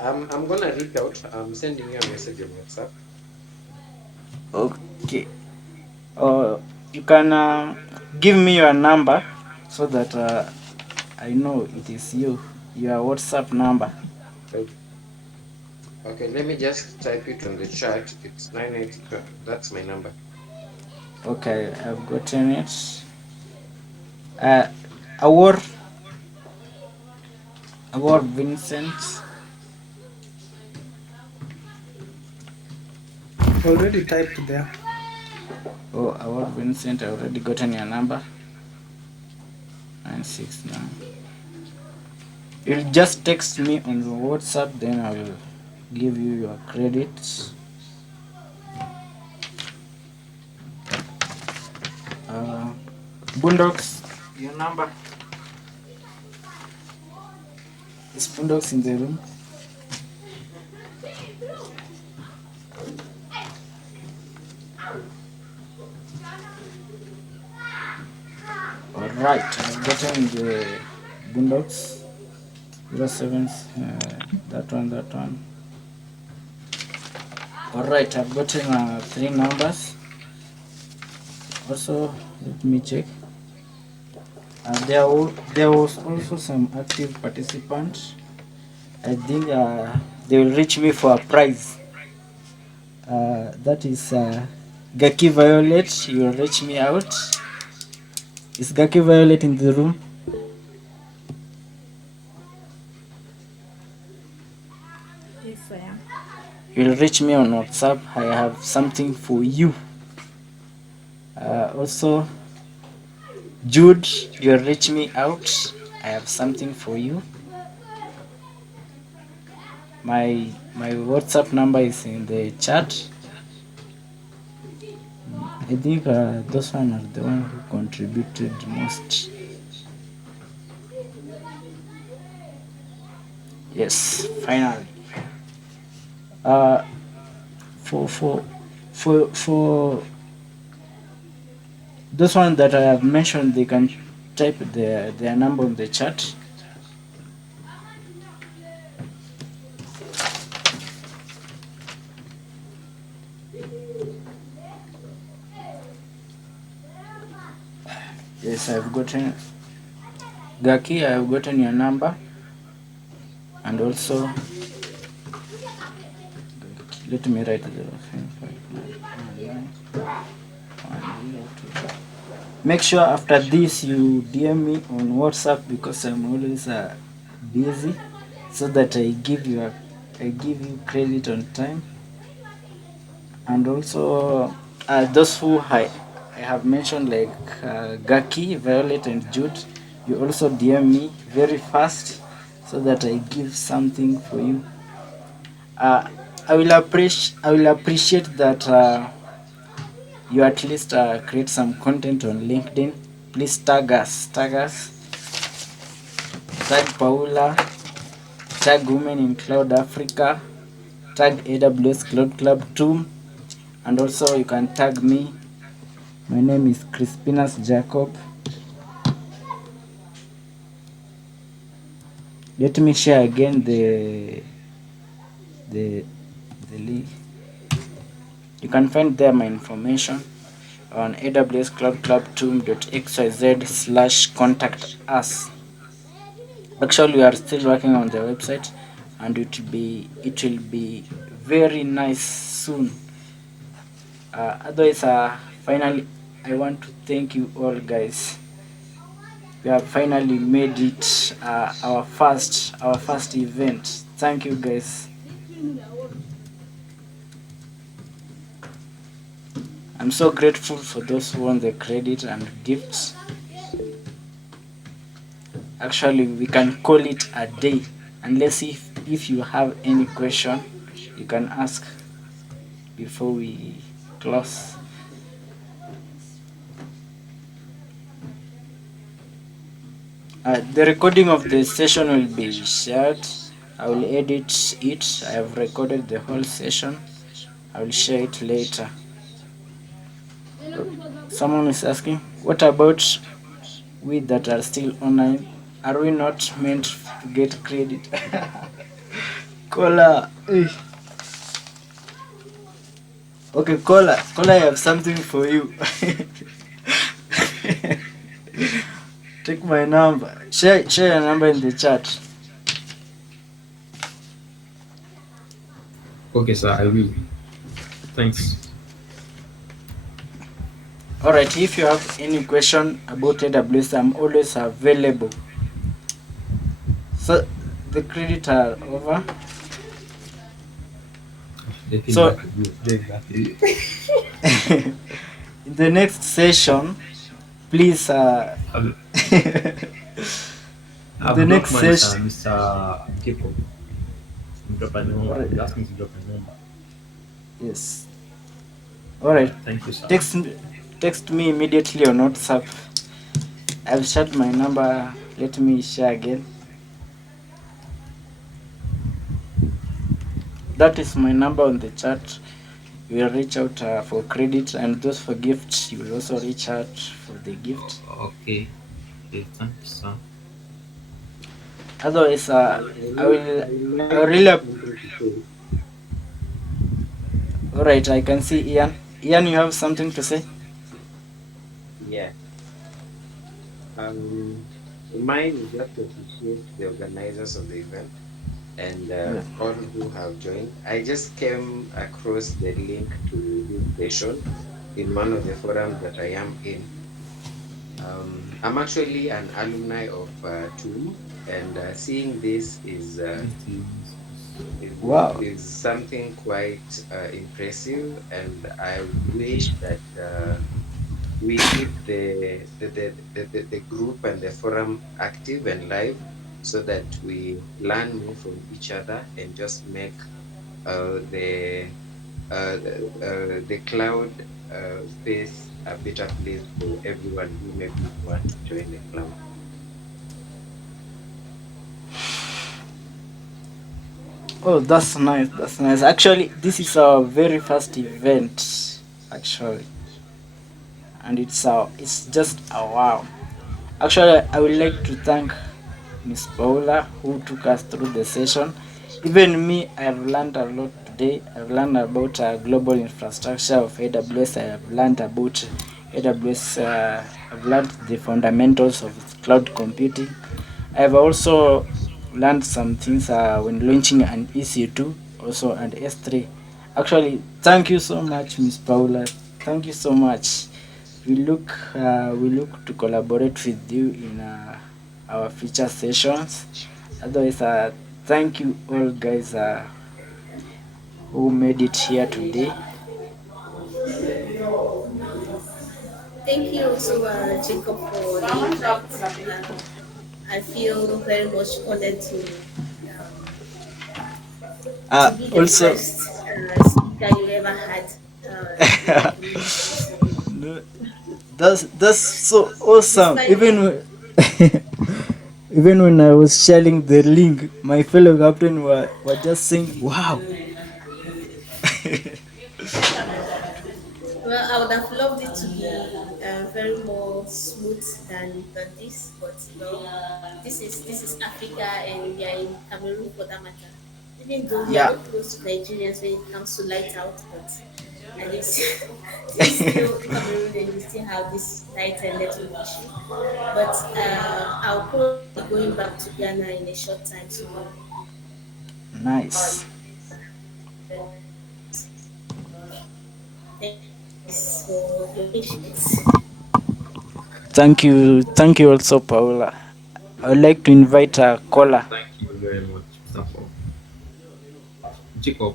I'm gonna reach out. I'm sending you a message on WhatsApp. Okay. You can give me your number so that I know it is you. Your WhatsApp number. Okay, okay, let me just type it on the chat. It's 98. That's my number. Okay, I've gotten it. Uh, our Vincent. Already typed there. Oh, our Vincent. I already gotten your number. 969. You'll just text me on the WhatsApp, then I will give you your credits. Boondocks. Your number. Is Boondocks in the room? Alright, I've gotten the Boondocks. 07, that one, that one. Alright, I've gotten three numbers. Also, let me check. There was also some active participants. I think they will reach me for a prize. That is Gaki Violet. You will reach me out. Is Gaki Violet in the room? Yes, I am. You will reach me on WhatsApp. I have something for you. Also, Jude, you will reach me out. I have something for you. My WhatsApp number is in the chat. I think those one are the one who contributed most. Yes, finally. Uh, for those one that I have mentioned, they can type their number in the chat. Yes, I've gotten Gaki. I've gotten your number, and also let me write 055919102. Make sure after this you DM me on WhatsApp because I'm always busy, so that I give you credit on time. And also those who I have mentioned, like Gaki, Violet, and Jude, you also DM me very fast so that I give something for you. I will appreciate that you at least create some content on LinkedIn. Please tag us, tag Paula, tag Women in Cloud Africa, tag AWS Cloud Club 2, and also you can tag me. My name is Crispinas Jacob. Let me share again the link. You can find there my information on AWS Cloud Club 2.xyz/contact us. Actually, we are still working on the website, and it will be very nice soon. Otherwise, finally, I want to thank you all, guys. We have finally made it our first event. Thank you, guys. I'm so grateful for those who won the credit and gifts. Actually, we can call it a day, unless if you have any question you can ask before we close. The recording of the session will be shared. I will edit it. I have recorded the whole session. I will share it later. Someone is asking, what about we that are still online? Are we not meant to get credit? Kola. Okay, Kola, I have something for you. Take my number. Share your number in the chat. Okay, sir, I will. Thanks. Alright, if you have any question about AWS, I'm always available. So the credit are over. So in the next session, please I've, in the next money, sir, session. Mr. Jacob. Drop a number. Alright, You asked me to drop a number. yes. Alright. Thank you, sir. Text me immediately on WhatsApp. I've shared my number. Let me share again. That is my number on the chat. You will reach out for credit, and those for gifts, you will also reach out for the gift. Okay. Okay. Thank you, sir. Otherwise, I will. I would I will like really. something to say. All right, I can see Ian. Ian, you have something to say? Yeah. Um, Mine is just to appreciate the organizers of the event and Yeah. all who have joined. I just came across the link to this session in one of the forums that I am in. I'm actually an alumni of TUM, and seeing this It is. Wow. is something quite impressive, and I wish that we keep the group and the forum active and live so that we learn more from each other and just make the the cloud space a better place for everyone who maybe want to join the cloud. Oh, that's nice. That's nice. Actually, this is our very first event. Actually, and it's just a wow. Actually, I would like to thank Miss Paula who took us through the session. Even me, I've learned a lot today. I've learned about global infrastructure of AWS. I have learned about AWS. I've learned the fundamentals of cloud computing. I've also learned some things when launching an EC2, also and S3. Actually, thank you so much, Miss Paula. Thank you so much. We look to collaborate with you in our future sessions. Otherwise, thank you all guys who made it here today. Thank you also, Jacob, for the invite. I feel very much honored to be the Also, first speaker you ever had in the community. So, no, that's so awesome. despite Even even when I was sharing the link, my fellow captain were just saying, "Wow." well, I would have loved it to be very more smooth than this, but this is Africa, and we are in Cameroon for that matter. Even though we are Yeah, not close to Nigerians when it comes to light out, but at least this is still Cameroon, and we still have this light and network issue. But I'll probably be going back to Ghana in a short time, so nice. thank you guys for your patience. Thank you also, Paula. I would like to invite a caller. Thank you very much, Mr. Paul. Jacob,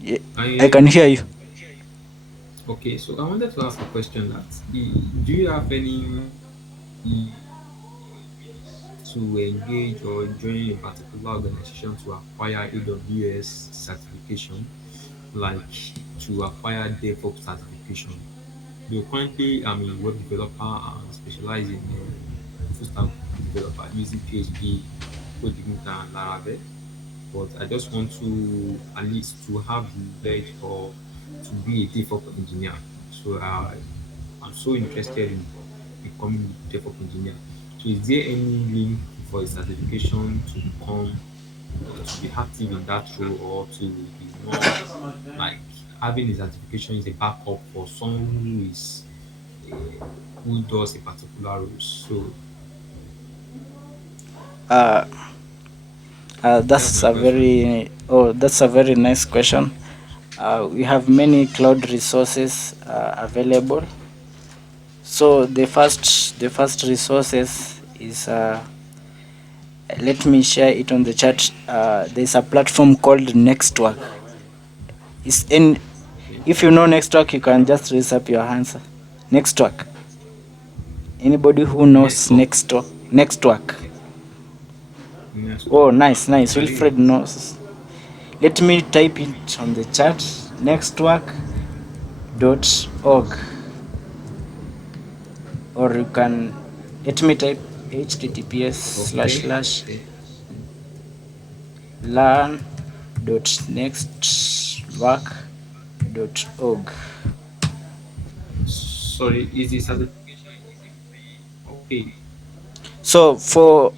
Yeah, can you I hear can me? hear you. Okay, so I wanted to ask a question that do you have any willingness to engage or join a particular organization to acquire AWS certification, like to acquire DevOps certification? Though currently I'm a web developer and specialize in full stack developer using PHP, Coding, and Laravel. But I just want to at least to have the knowledge or to be a DevOps engineer. So I'm so interested in becoming a DevOps engineer. So is there any link for a certification to become or to be active in that role or to be more like having a certification is a backup for someone who is who does a particular role. So Uh, that's that's my a question. very nice question. We have many cloud resources available. So the first resources is let me share it on the chat. There's a platform called Nextwork. Is in Okay. If you know Nextwork, you can just raise up your hands. Nextwork. Anybody who knows Network. Nextwork? Nextwork. Oh, Network. nice, nice. I didn't Wilfred know. knows. Let me type it on the chat. Nextwork.org. or you can let me type https slash Okay, slash okay. learn.nextwork.org. Sorry, is the certification is it free or paid? So for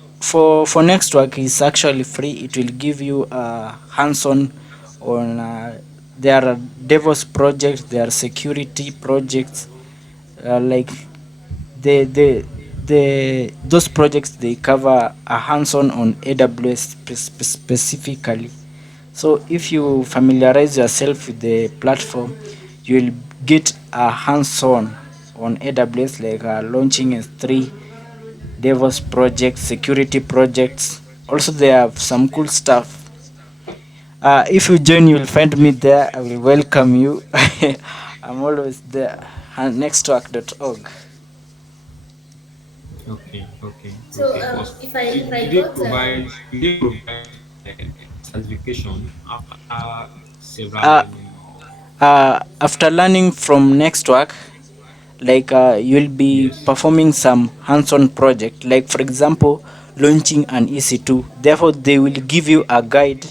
next work is actually free. It will give you a hands-on on there are DevOps projects, there are security projects, like the those projects they cover a hands-on on AWS specifically. So if you familiarize yourself with the platform, you will get a hands-on on AWS, like launching S3, DevOps projects, security projects. Also, they have some cool stuff. If you join, you'll find me there. I will welcome you. I'm always there. Nextwork.org. Okay, okay, So okay. But if I do they got provide certification after several Uh, learning? After learning from Nextwork, like you'll be Yes. performing some hands-on project, like for example launching an EC2. Therefore they will give you a guide.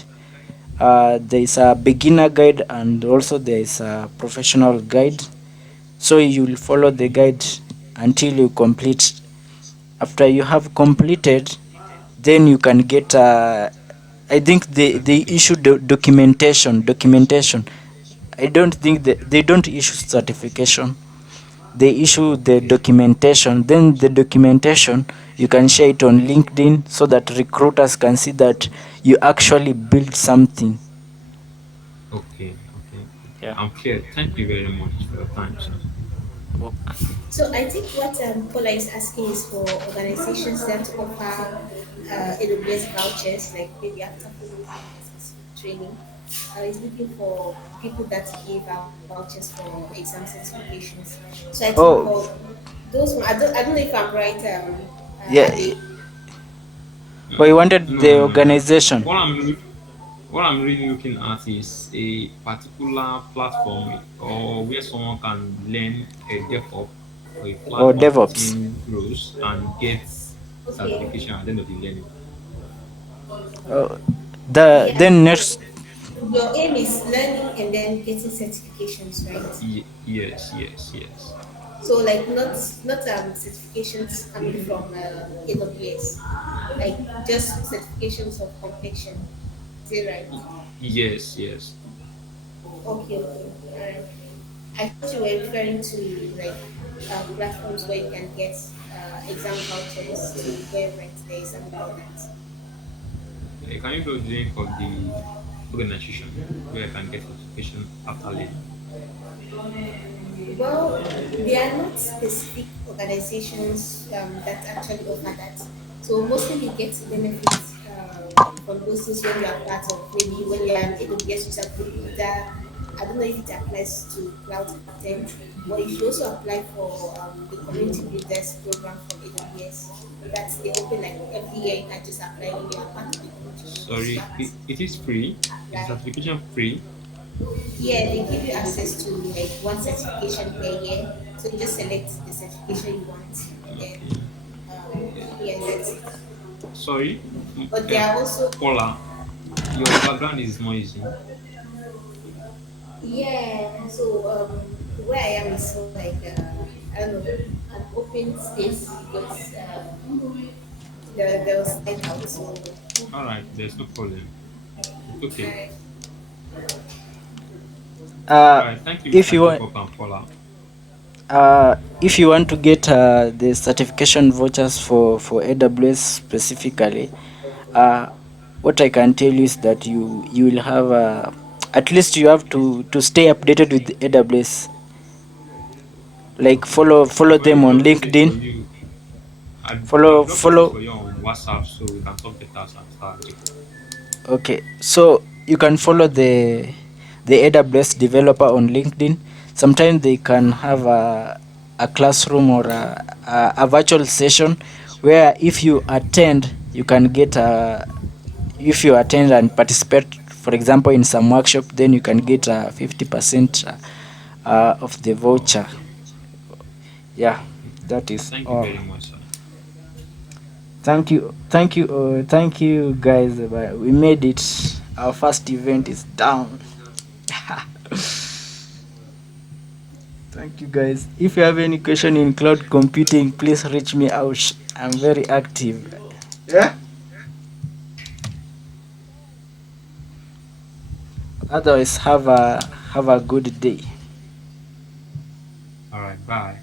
There is a beginner guide and also there is a professional guide, so you will follow the Okay. guide until you complete. After you have completed, then you can get I think they issue Certificate. documentation. I don't think they don't issue certification. They issue the Okay. documentation. Then the documentation you can share it on LinkedIn so that recruiters can see that you actually build something. Okay. Okay. Okay. Yeah. I'm clear. Thank you very much for your time, sir. Okay. So I think what Paula is asking is for organizations that offer AWS vouchers, like maybe after following a specific training, is looking for people that give out vouchers for exam certifications. So I think Oh, for those, I don't know if I'm right, yeah. Abe. Oh, you wanted No, the no, no, no. organization. What I'm really looking at is a particular platform or where someone can learn a DevOps or a cloud Or DevOps. computing roles and get Okay. certification at the end of the learning. uh, Yeah. then So next. your aim is learning and then getting certifications, right? Yes, yes, yes. So like not certifications coming from AWS, like just certifications of completion. Is it right? Yes, yes. Okay, okay, alright. I thought you were referring to like platforms where you can get exam vouchers to go and write the exam and all that. Can you show the link of the organization where I can get certification after learning? Well, there are not specific organizations that actually offer that. So mostly you get benefits from those things when you are part of maybe when you are an AWS user group leader. I don't know if it applies to cloud captains, but if you also apply for the community builders program from AWS, that's they open like every year. You can just apply when you are part of the community builders. You Sorry, have to it is free. Is the apply. certification free? Yeah, they give you access to like one certification per year. So you just select the certification you want, and then Okay. Yeah. yeah, that's it. Sorry, But there are also Paula, your background is noisy. yeah. So where I am is more like I don't know an open space because there was light out. So All right, there's no problem. It's okay. uh, All uh right, thank you, if Mr. you want Jacob and Paula. if you want to get the certification vouchers for AWS specifically, uh what I can tell you is that you will have at least you have to stay updated with AWS, like Okay, follow I'm going them to on drop message LinkedIn. for you. I'll follow drop message follow for you on WhatsApp so we can talk better, Mr. Jacob. Okay, so you can follow the AWS developer on LinkedIn. Sometimes they can have a classroom or a virtual session where if you attend, you can get if you attend and participate, for example, in some workshop, then you can get 50% of the voucher. Okay, Yeah. okay. That is Thank you all. very much, sir. Thank you, guys. We made it. Our first event is down. Thank you, guys. If you have any question in cloud computing, please reach me out. I'm very active. Yeah. Otherwise, have a good day. All right, bye.